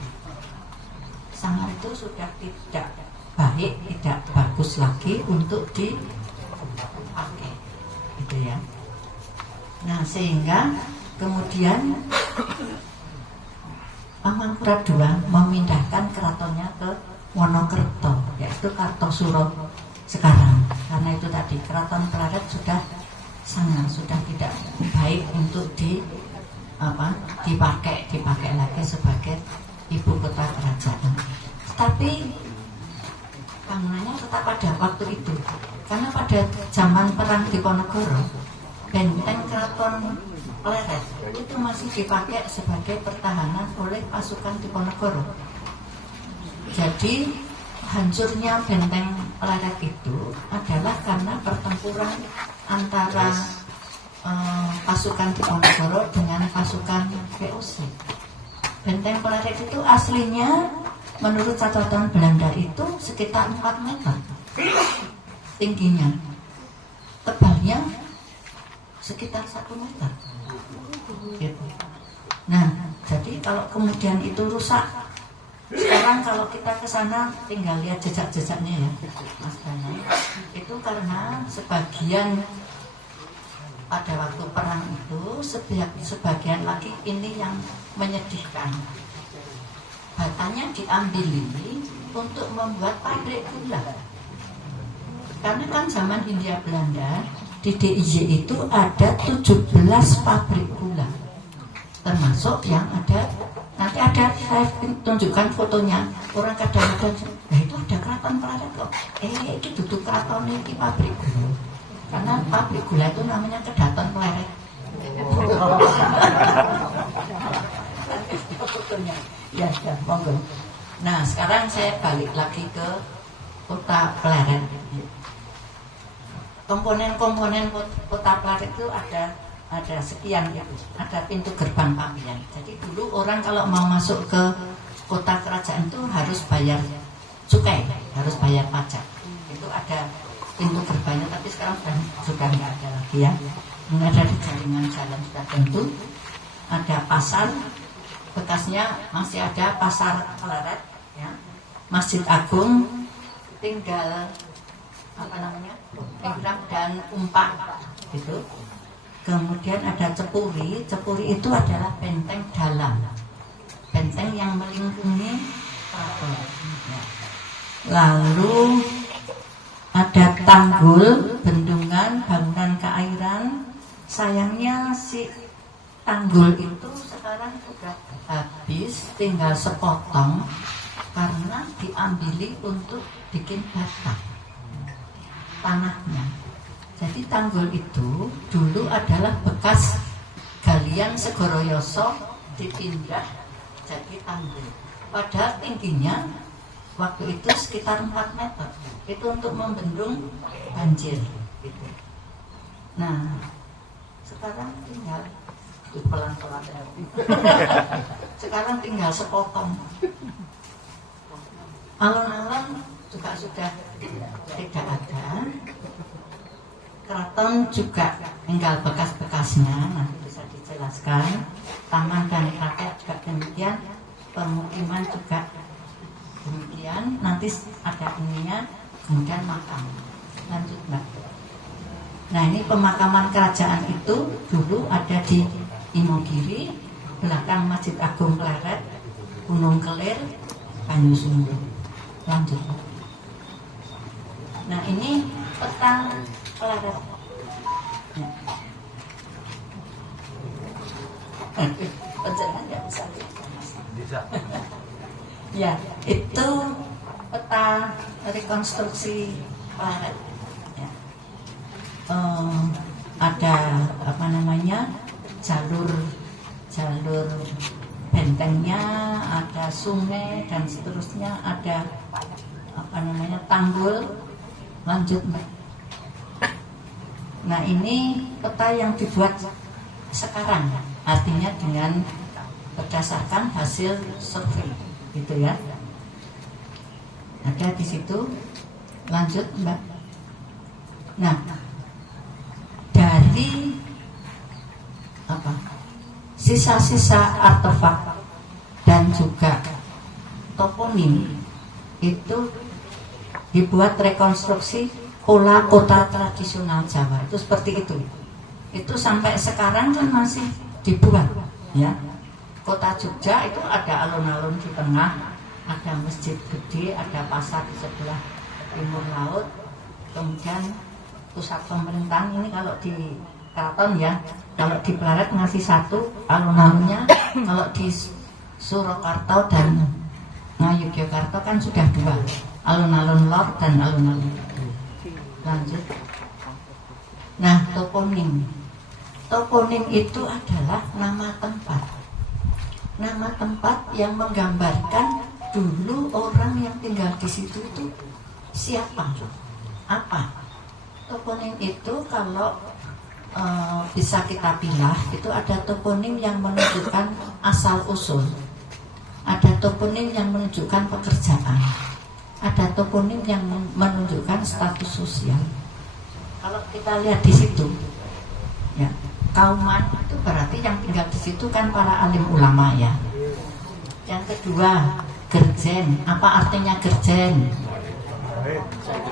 Sangar itu sudah tidak baik, tidak bagus lagi untuk dipakai. Gitu ya. Nah sehingga kemudian Amangkurat II memindahkan keratonnya ke Wonokerto, yaitu Kartosuro sekarang. Karena itu tadi Keraton Pleret sudah sangat sudah tidak baik untuk dipakai lagi sebagai ibu kota kerajaan. Tapi bangunannya tetap ada waktu itu. Karena pada zaman perang Diponegoro, benteng Keraton Pleret itu masih dipakai sebagai pertahanan oleh pasukan Diponegoro. Jadi hancurnya benteng Pleret itu adalah karena pertempuran antara pasukan Diponegoro dengan pasukan VOC. Benteng Pleret itu aslinya menurut catatan Belanda itu sekitar 4 meter tingginya, tebalnya sekitar 1 meter gitu. Nah, jadi kalau kemudian itu rusak, sekarang kalau kita ke sana tinggal lihat jejak-jejaknya ya, Mas Dana. Itu karena sebagian pada waktu perang itu, sebagian lagi ini yang menyedihkan. Batanya diambil untuk membuat pabrik gula. Karena kan zaman Hindia Belanda di DIY itu ada 17 pabrik gula, termasuk yang ada, nanti ada saya tunjukkan fotonya, orang kadang-kadang itu ada keraton Pleret kok, itu duduk keraton ini pabrik gula, karena pabrik gula itu namanya Kedaton Pleret. Ya, monggo. Nah, sekarang saya balik lagi ke kota Pleret. Komponen-komponen kota Pleret itu ada sekian gitu. Ada pintu gerbang Pampian. Jadi dulu orang kalau mau masuk ke kota kerajaan itu harus bayar cukai, harus bayar pajak. Itu ada pintu gerbangnya, tapi sekarang sudah nggak ada lagi ya. Ini ada di jaringan jalan sudah tentu. Ada pasar, bekasnya masih ada pasar Pleret, ya. Masjid Agung, tinggal apa namanya, Pinggang dan Umpak gitu. Kemudian ada Cepuri. Cepuri itu adalah benteng dalam, benteng yang melingkungi keraton. Lalu ada tanggul, bendungan, bangunan keairan. Sayangnya si tanggul itu sekarang sudah habis, tinggal sepotong karena diambili untuk bikin batak tanahnya. Jadi tanggul itu dulu adalah bekas galian Segoroyoso, dipindah jadi tanggul. Padahal tingginya waktu itu sekitar 4 meter. Itu untuk membendung banjir gitu. Nah, sekarang tinggal pelan-pelan. Sekarang tinggal sepotong. Alun-alun juga sudah tidak ada. Keraton juga tinggal bekas-bekasnya, nanti bisa dijelaskan. Taman dan rakyat juga demikian, pemukiman juga demikian. Nanti ada ininya, kemudian makam. Lanjut Mbak. Nah, ini pemakaman kerajaan itu dulu ada di Imogiri, belakang Masjid Agung Pleret, Gunung Kelir, Banyusungu. Lanjut. Nah, ini peta Pleret. Penjelasan nggak bisa. Ya, itu peta rekonstruksi Pleret. Ya. Ada apa namanya, jalur bentengnya, ada sungai dan seterusnya, ada apa namanya, tanggul. Lanjut Mbak. Nah, ini peta yang dibuat sekarang, artinya dengan berdasarkan hasil survei gitu ya. Ada di situ. Lanjut Mbak. Nah, dari apa, sisa-sisa artefak dan juga toponim itu dibuat rekonstruksi pola kota tradisional Jawa. Itu seperti itu. Itu sampai sekarang kan masih dibuat ya. Kota Jogja itu ada alun-alun di tengah, ada masjid gede, ada pasar di sebelah timur laut. Kemudian pusat pemerintahan ini kalau di Keraton ya, kalau di Pleret ngasih satu alun-alunnya, kalau di Surakarta dan Ngayogyakarta kan sudah 2, alun-alun lor dan alun-alun. Lanjut. Nah, toponim. Toponim itu adalah nama tempat. Nama tempat yang menggambarkan dulu orang yang tinggal di situ itu siapa, apa. Toponim itu kalau bisa kita pilih, itu ada toponim yang menunjukkan asal usul. ada toponim yang menunjukkan pekerjaan, ada toponim yang menunjukkan status sosial. Kalau kita lihat di situ, ya, Kauman itu berarti yang tinggal di situ kan para alim ulama ya. Yang kedua, Gerjen. Apa artinya Gerjen?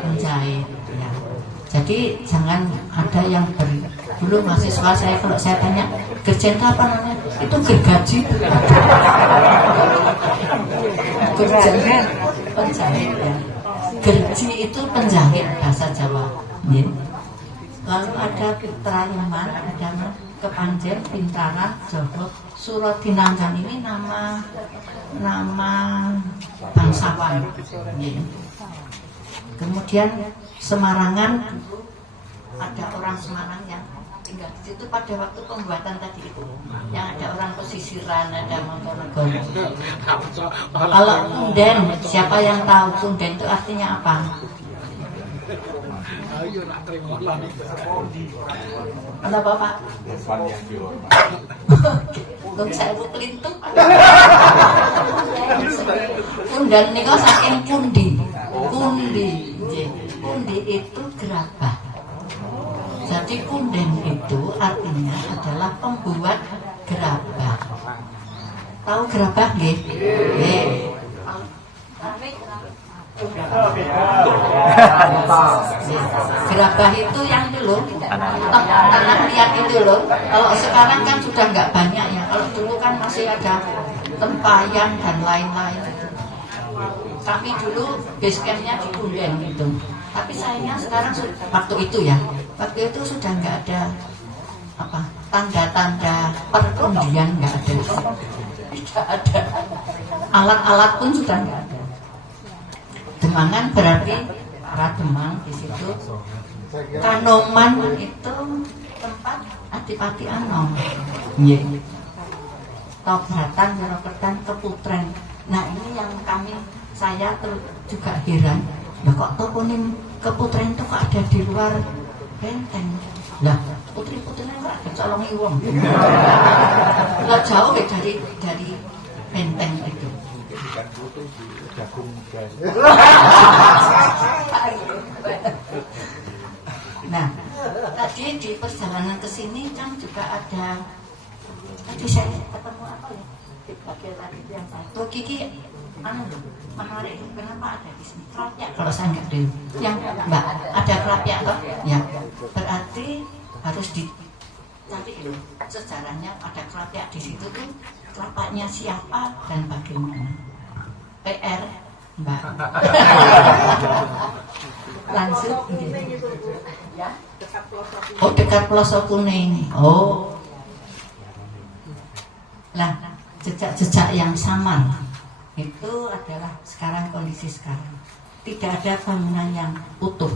Penjahit. Ya. Jadi jangan ada yang dulu mahasiswa saya kalau saya tanya Gerjen itu apa namanya? Itu gergaji. Gerjen penjahit ya. Gerji itu penjahit bahasa Jawa. Ya. Lalu ada Trayaman, ada Kepanjen, Bintaran, Jogo, Surodinanggan ini nama bangsawan. Ya. Kemudian Semarangan, ada orang Semarang yang tinggal di situ pada waktu pembuatan tadi itu, yang ada orang pesisiran, ada Mangkunegoro. Kalau Punden, siapa yang tahu Punden itu artinya apa? Ada Bapak? Untuk saya pelintung. Punden niku saking pundi. Pundi itu gerabah. Jadi punden itu artinya adalah pembuat gerabah. Tahu gerabah nggih? Nggih. Gerabah itu yang dulu tanah liat itu loh. Kalau sekarang kan sudah nggak banyak ya. Kalau dulu kan masih ada tempayan dan lain-lain. Kami dulu base campnya di Punden gitu. Tapi sayangnya sekarang waktu itu sudah nggak ada apa tanda-tanda perundian, nggak ada, tidak ada, alat-alat pun sudah nggak ada. Demangan berarti arah Demang di situ. Kanoman itu tempat Adipati Anom. Iya. Tobratan, Wirokertan, Keputren. Nah ini yang saya juga heran. Ya kok toponim Keputren itu kok ada di luar benteng? Lah putri-putrinya kok ada colongi wong. Lah jauh ya dari benteng itu. Nah, tadi di perjalanan ke sini kan juga ada. Tadi saya ketemu apa ya? Di bagian tadi yang Tuh Kiki, menarik. Kenapa ada di sini? Kerapia kalau saya nggak dulu. Yang Mbak ada kerapia toh? Ya. Berarti harus dicari dulu sejarahnya. Ada kerapia di situ tuh. Kelapanya siapa dan bagaimana? PR Mbak. Langsung ya. Oh dekat Pelosok Kuning. Oh. Nah, jejak-jejak yang samar itu adalah sekarang kondisi sekarang. Tidak ada bangunan yang utuh.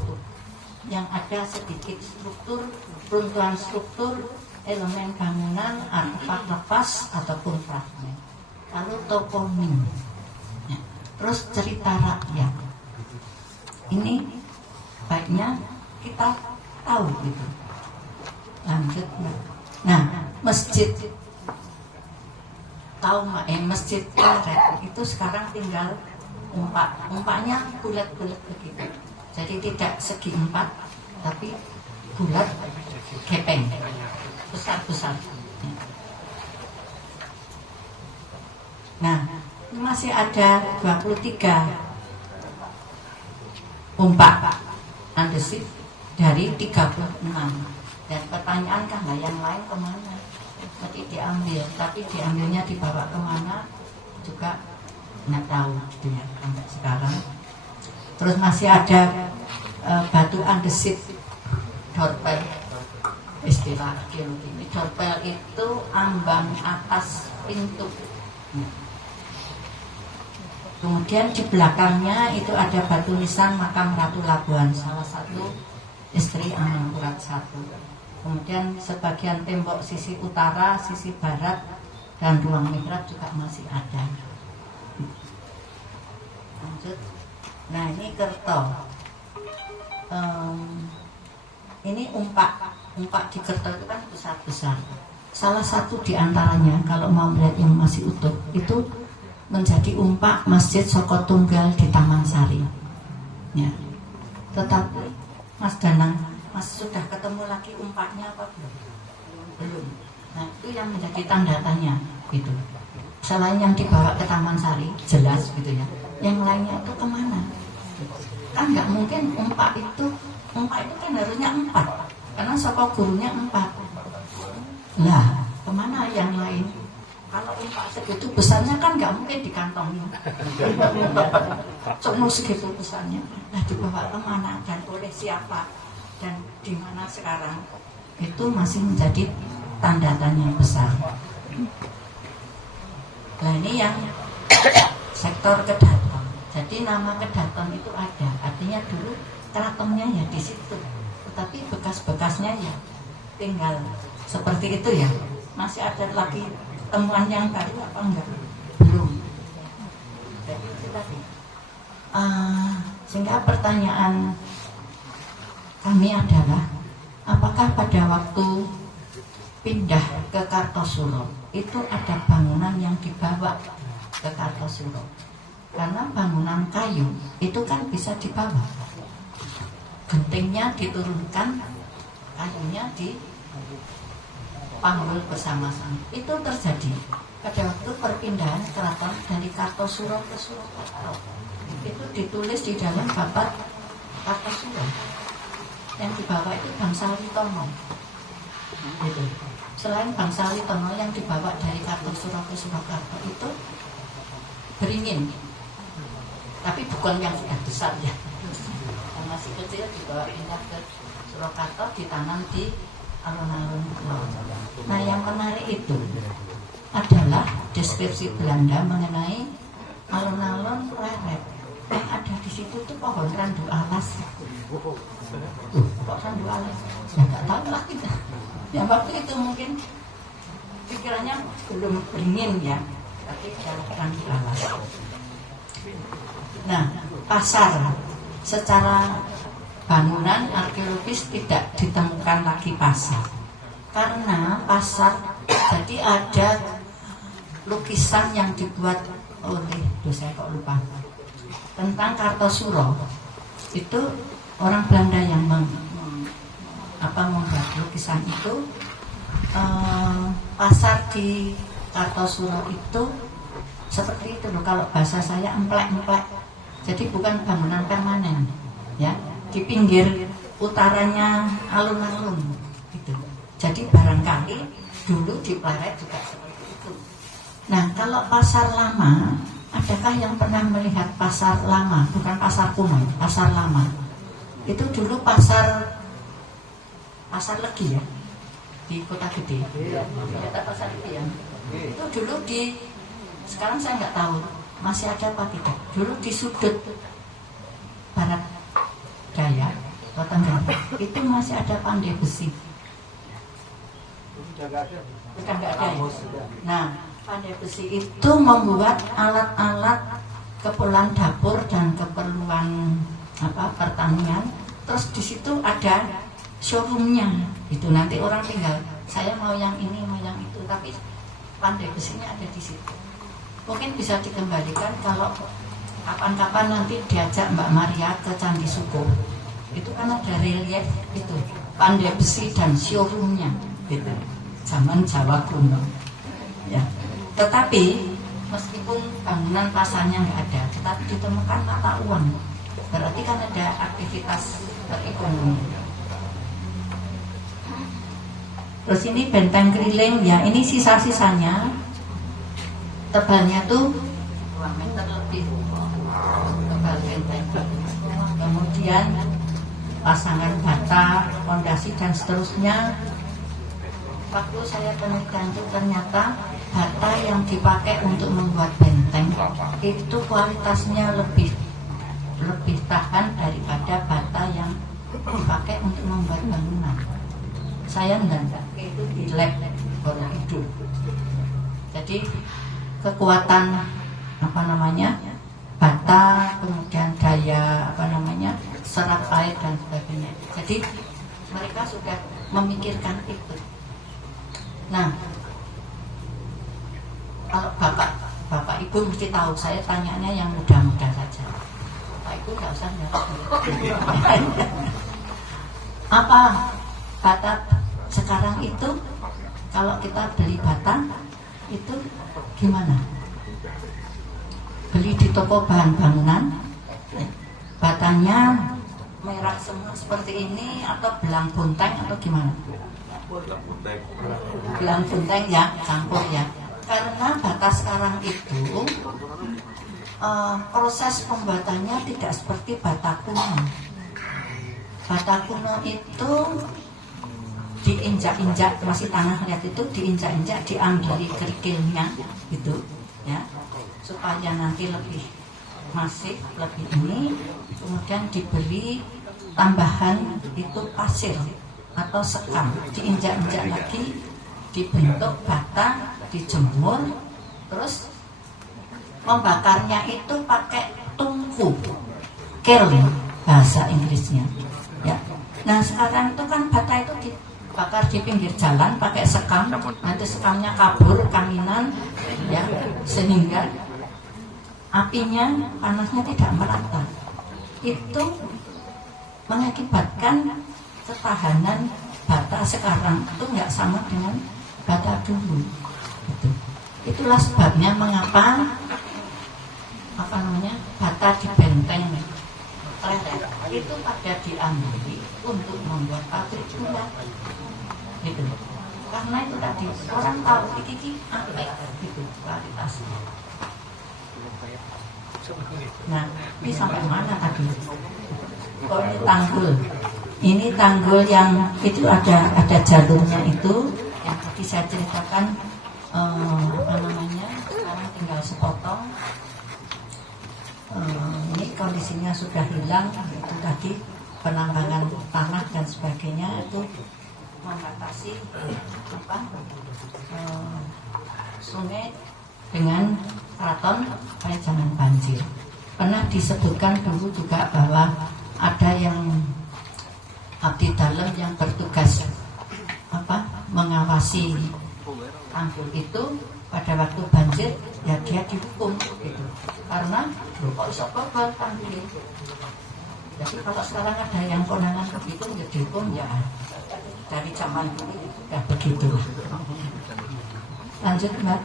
Yang ada sedikit struktur, runtuhan struktur, elemen bangunan, artefak lepas ataupun fragmen. Lalu toponim. Terus cerita rakyat. Ini baiknya kita tahu gitu. Lanjut. Nah, masjid masjid Karet itu sekarang tinggal umpaknya bulat-bulat begitu. Jadi tidak segi empat, tapi bulat gepeng, besar-besar. Nah, masih ada 23 umpak andesit dari 36. Dan pertanyaan kan yang lain kemana? Nanti diambil, tapi diambilnya dibawa kemana juga nggak tahu gitu ya sampai sekarang. Terus masih ada batu andesit dorpel, istilah arkeologi ini. Dorpel itu ambang atas pintu. Kemudian di belakangnya itu ada batu nisan makam Ratu Labuan, salah satu istri Amangkurat I. Kemudian sebagian tembok sisi utara, sisi barat, dan ruang mihrab juga masih ada. Lanjut. Nah ini Kerto. Ini umpak di Kerto itu kan besar-besar. Salah satu di antaranya kalau mau melihat yang masih utuh itu menjadi umpak Masjid Soko Tunggal di Taman Sari. Ya. Tetapi Mas Danang, Mas sudah ketemu lagi umpaknya apa belum? Belum. Nah itu yang menjadi tanda tanya gitu. Selain yang dibawa ke Taman Sari, jelas gitu ya. Yang lainnya itu kemana? Kan nggak mungkin umpak itu kan harusnya 4, karena Soko gurunya 4. Lah kemana yang lain? Kalau umpak segitu besarnya kan nggak mungkin dikantongin. Cuma segitu besarnya. Nah dibawa kemana dan oleh siapa dan di mana sekarang? Itu masih menjadi tanda tanya besar. Nah ini yang sektor Kedaton. Jadi nama Kedaton itu ada. Artinya dulu keratonnya ya di situ. Tetapi bekas-bekasnya ya tinggal seperti itu ya. Masih ada lagi temuan yang baru apa enggak? Belum. Jadi itu tadi. Sehingga pertanyaan kami adalah, apakah pada waktu pindah ke Kartosuro itu ada bangunan yang dibawa ke Kartosuro? Karena bangunan kayu itu kan bisa dibawa. Gentingnya diturunkan, kayunya di panggul bersama-sama. Itu terjadi pada waktu perpindahan keraton dari Kartosuro ke Surakarta. Itu ditulis di dalam babat Kartosuro. Yang dibawa itu Bangsa Witono. Gitu. Selain Bangsa Witono yang dibawa dari Kartosuro ke Surakarta itu beringin, tapi bukan yang sudah besar ya. Yang masih kecil dibawa pindah ke Surakarta, ditanam di alun-alun. Nah yang menarik itu adalah deskripsi Belanda mengenai alun-alun Pleret. Yang ada di situ tuh pohon randu alas. Kok randu alas? Ya nggak tahu lah kita. Yang waktu itu mungkin pikirannya belum beringin ya, tapi ada randu alas. Nah pasar secara bangunan arkeologis tidak ditemukan lagi pasar, karena pasar jadi ada lukisan yang dibuat oleh saya kok lupa tentang Kartosuro. Itu orang Belanda yang membuat lukisan itu. Pasar di Kartosuro itu seperti itu loh, kalau bahasa saya emplek-emplek. Jadi bukan bangunan permanen ya, di pinggir utaranya alun-alun gitu. Jadi barangkali dulu di Pleret juga seperti itu. Nah kalau pasar lama, adakah yang pernah melihat pasar lama? Bukan pasar kuno, pasar lama. Itu dulu pasar Legi ya, di Kota Gede. Ternyata pasar Legi ya. Itu dulu sekarang saya nggak tahu masih ada apa tidak. Dulu di sudut barat daya Kota Tenggara itu masih ada pandai besi. Sudah nggak ada ya? Nah pandai besi itu membuat alat-alat keperluan dapur dan keperluan pertanian. Terus di situ ada showroomnya. Itu nanti orang tinggal, saya mau yang ini, mau yang itu. Tapi pandai besinya ada di situ. Mungkin bisa dikembalikan kalau kapan-kapan nanti diajak Mbak Maria ke Candi Suko. Itu kan ada relief itu, pandai besi dan showroomnya gitu. Zaman Jawa kuno. Ya. Tetapi meskipun bangunan pasarnya nggak ada, tetapi ditemukan mata uang. Berarti kan ada aktivitas perekonomian. Terus ini benteng keriling ya, ini sisa-sisanya. Tebalnya tuh 2 meter lebih tebal benteng. Kemudian pasangan bata, fondasi dan seterusnya. Waktu saya penelitian itu ternyata bata yang dipakai untuk membuat benteng itu kualitasnya lebih tahan daripada bata yang dipakai untuk membuat bangunan. Saya enggak itu di lab Borobudur. Jadi kekuatan bata, kemudian daya serap air dan sebagainya. Jadi mereka sudah memikirkan itu. Nah, kalau bapak Ibu mesti tahu, saya tanyanya yang mudah-mudah saja. Pak Ibu nggak usah jawab. Apa bata sekarang itu kalau kita beli bata itu gimana? Beli di toko bahan bangunan, batanya merah semua seperti ini atau belang bunteng atau gimana? Belang bunteng ya, campur ya. Karena bata sekarang itu proses pembuatannya tidak seperti bata kuno. Bata kuno itu diinjak-injak, masih tanah liat itu diinjak-injak, diambil kerikilnya gitu ya, supaya nanti lebih masif, lebih ini, kemudian diberi tambahan itu pasir atau sekam, diinjak-injak lagi, dibentuk bata, dijemur, terus membakarnya itu pakai tungku, kiln bahasa Inggrisnya ya. Nah sekarang itu kan bata itu dibakar di pinggir jalan pakai sekam, nanti sekamnya kabur kaminan ya, sehingga apinya, panasnya tidak merata. Itu mengakibatkan ketahanan bata sekarang itu nggak sama dengan bata dulu. Itulah sebabnya mengapa bata di benteng pleret itu pada diambil untuk membuat pabrik gula gitu. Karena itu tadi orang tahu iki apik gitu kualitasnya. Nah, ini sampai mana tadi? Oh, ini tanggul. Ini tanggul yang itu ada jalurnya itu yang tadi saya ceritakan, sekarang tinggal sepotong. Ini kondisinya sudah hilang, itu tadi penambangan tanah dan sebagainya itu membatasi sungai dengan keraton supaya jangan banjir. Pernah disebutkan dulu juga bahwa ada yang abdi dalam yang bertugas mengawasi tanggul itu pada waktu banjir, ya dia dihukum gitu. Karena kok bisa bobol tanggul. Jadi kalau sekarang ada yang kondangan begitu ya dihukum ya, dari zaman dulu ya begitu. Lanjut Mbak.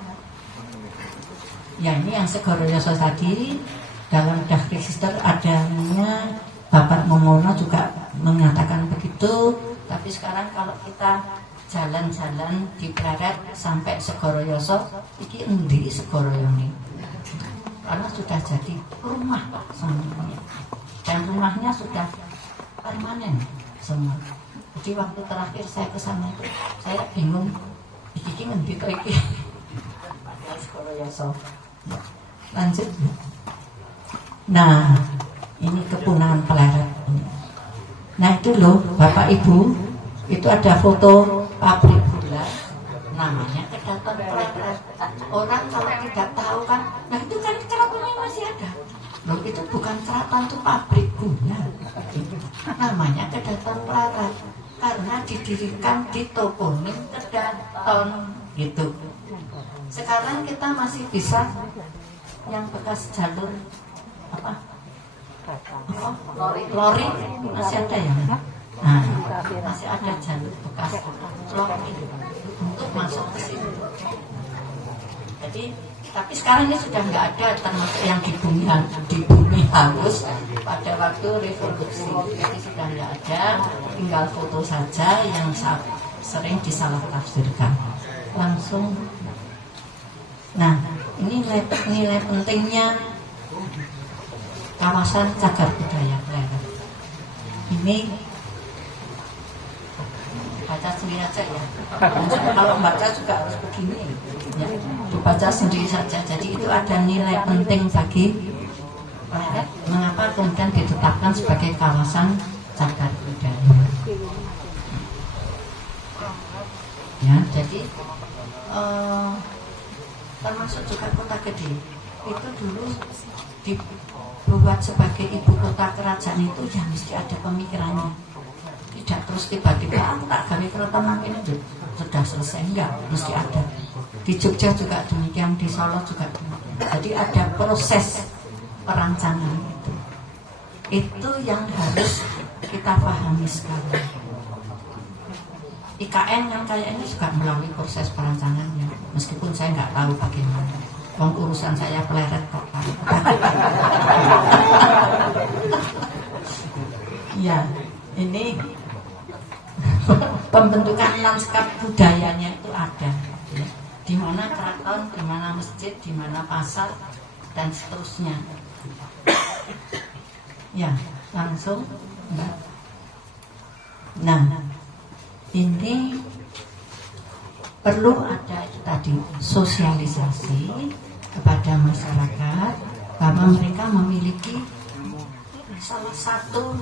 Ya ini yang Segoro Yoso tadi dalam dah register adanya Bapak Momono juga mengatakan begitu. Tapi sekarang kalau kita jalan-jalan di Pleret sampai Segoro Yoso, iki endi Segoro ini? Karena sudah jadi rumah semuanya, dan rumahnya sudah permanen semua. Jadi waktu terakhir saya ke sana itu saya bingung, iki ngendi to iki? Padahal Segoro Yoso. Lanjut. Nah, ini kepunahan Pleret. Nah itu loh Bapak Ibu, itu ada foto pabrik gula, namanya Kedaton Pleret. Orang kalau tidak tahu kan, nah itu kan keratonnya masih ada. Loh itu bukan keraton, itu pabrik gula. Namanya Kedaton Pleret karena didirikan di toponim Kedaton gitu. Sekarang kita masih bisa yang bekas jalur lori masih ada ya. Nah, masih ada jalur bekas lori untuk masuk ke sini. Jadi, tapi sekarang ini sudah nggak ada, termasuk yang di bumi halus pada waktu revolusi. Jadi sudah nggak ada, tinggal foto saja yang sering disalah tafsirkan. Langsung. Nah, ini nilai pentingnya kawasan cagar budaya Pleret. Ini baca sendiri aja ya. Kalau membaca juga harus begini ya. Dibaca sendiri saja. Jadi itu ada nilai penting bagi Pleret. Mengapa kemudian ditetapkan sebagai kawasan cagar budaya? Ya, jadi termasuk juga Kota Gede itu dulu dibuat sebagai ibu kota kerajaan itu ya mesti ada pemikirannya, tidak terus tiba-tiba tak gawe keraton ini sudah selesai, enggak, mesti ada. Di Jogja juga demikian, di Solo juga demikian. Jadi ada proses perancangan itu. Itu yang harus kita pahami sekali. IKN kan kayaknya juga melalui proses perancangannya, meskipun saya nggak tahu bagaimana. Urusan saya peleret kok. Ya, ini pembentukan lanskap budayanya itu ada, di mana keraton, di mana masjid, di mana pasar, dan seterusnya. Ya, langsung Mbak. Nah, ini perlu ada itu tadi sosialisasi kepada masyarakat bahwa mereka memiliki salah satu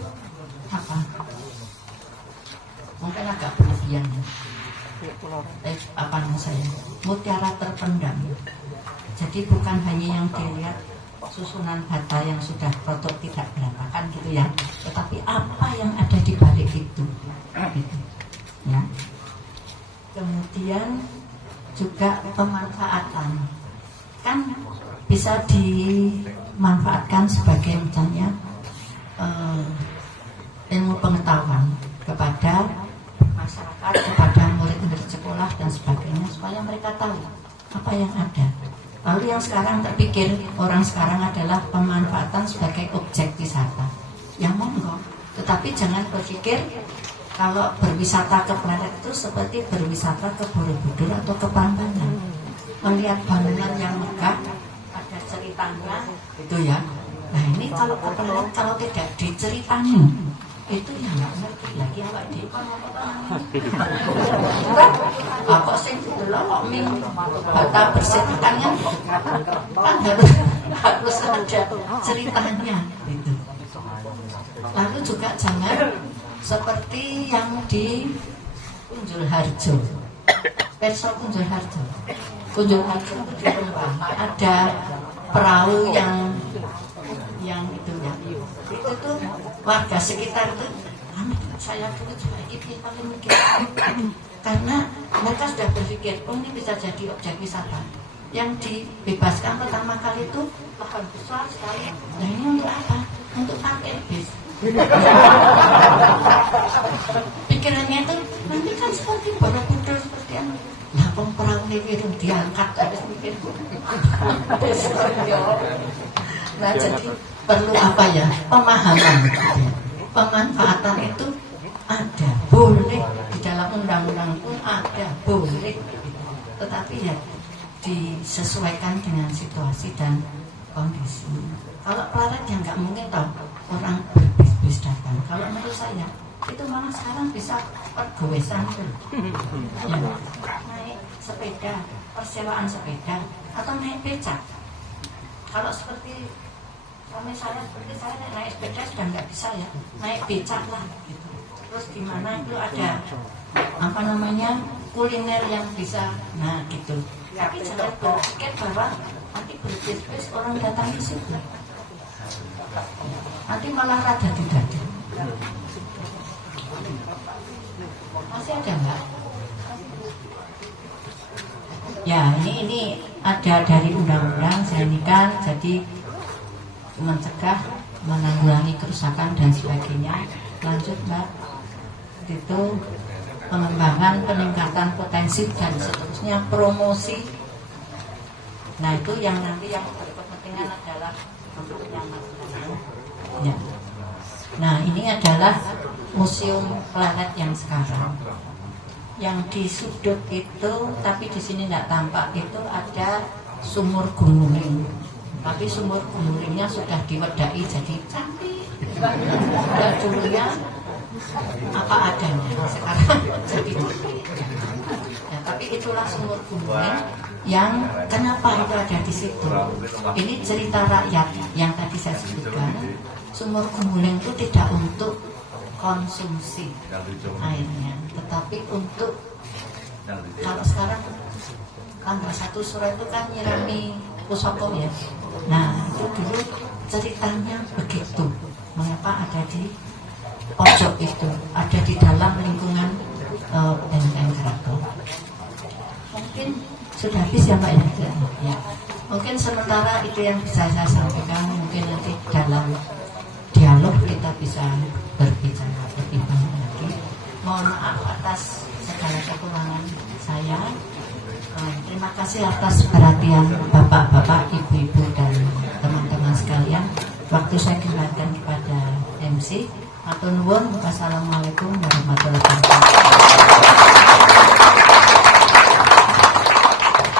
mungkin agak berlebihan mutiara terpendam. Jadi bukan hanya yang dilihat susunan bata yang sudah rotok tidak berantakan gitu ya, tetapi apa yang ada di balik itu gitu. Ya. Kemudian juga pemanfaatan kan bisa dimanfaatkan sebagai misalnya ilmu pengetahuan kepada masyarakat, kepada murid-murid sekolah dan sebagainya, supaya mereka tahu apa yang ada. Lalu yang sekarang terpikir orang sekarang adalah pemanfaatan sebagai objek wisata. Yang monggo, tetapi jangan berpikir kalau berwisata ke planet itu seperti berwisata ke Borobudur atau ke Prambanan. Melihat bangunan yang megah, ada ceritanya, itu ya. Nah ini kalau ke planet, kalau tidak diceritani, itu ya nggak ngerti lagi awak di apa sih itu loh kok ming bata bersihkannya kan harus ada ceritanya gitu. Lalu juga jangan seperti yang di Kunjul Harjo, Perso Kunjul Harjo. Kunjul Harjo itu di Rembang ada perahu yang itu ya. Itu tuh warga sekitar itu, saya dulu juga ini paling mikir karena mereka sudah berpikir, oh ini bisa jadi objek wisata. Yang dibebaskan pertama kali itu lahan besar sekali. Nah ini untuk apa? Untuk parkir bis. Pikirannya itu nanti kan seperti Borobudur seperti yang lapang perang ini diangkat habis mikir. Nah jadi perlu apa ya? Pemahaman. Pemanfaatan itu ada, boleh di dalam undang-undang pun ada, boleh. Tetapi ya disesuaikan dengan situasi dan kondisi. Kalau planet yang nggak mungkin tahu orang berbis-bis datang. Kalau menurut saya itu malah sekarang bisa pergowesan tuh. Ya, naik sepeda, persewaan sepeda atau naik becak. Kalau seperti saya naik sepeda sudah nggak bisa ya, naik becak lah gitu. Terus di mana itu ada apa namanya kuliner yang bisa, nah gitu. Tapi jangan berpikir bahwa nanti berbis-bis orang datang di situ, nanti malah rada tidak. Masih ada nggak? Ya ini ada dari undang-undang saya ini kan jadi mencegah, menanggulangi kerusakan dan sebagainya. Lanjut Mbak, itu pengembangan, peningkatan potensi dan seterusnya, promosi. Nah itu yang nanti yang berkepentingan adalah untuk masyarakat. Ya. Nah ini adalah museum planet yang sekarang. Yang di sudut itu, tapi di sini tidak tampak, itu ada sumur gumuling. Tapi sumur gumulingnya sudah diwedai jadi cantik. Dan dulunya apa adanya, sekarang jadi cantik. Ya, tapi itulah sumur gumuling yang kenapa itu ada di situ. Ini cerita rakyat yang tadi saya sebutkan. Sumur gumuling itu tidak untuk konsumsi airnya, tetapi untuk kalau sekarang tanggal 1 Suro itu kan nyirami pusoko ya. Nah itu dulu ceritanya begitu. Mengapa ada di pojok itu, ada di dalam lingkungan benteng keraton. Mungkin sudah habis ya Mbak ya. Mungkin sementara itu yang bisa saya sampaikan. Mungkin nanti dalam dialog kita bisa berbicara lebih banyak lagi. Mohon maaf atas segala kekurangan saya. Terima kasih atas perhatian bapak-bapak, ibu-ibu dan teman-teman sekalian. Waktu saya kembalikan kepada MC. Matur nuwun. Wassalamualaikum warahmatullahi wabarakatuh.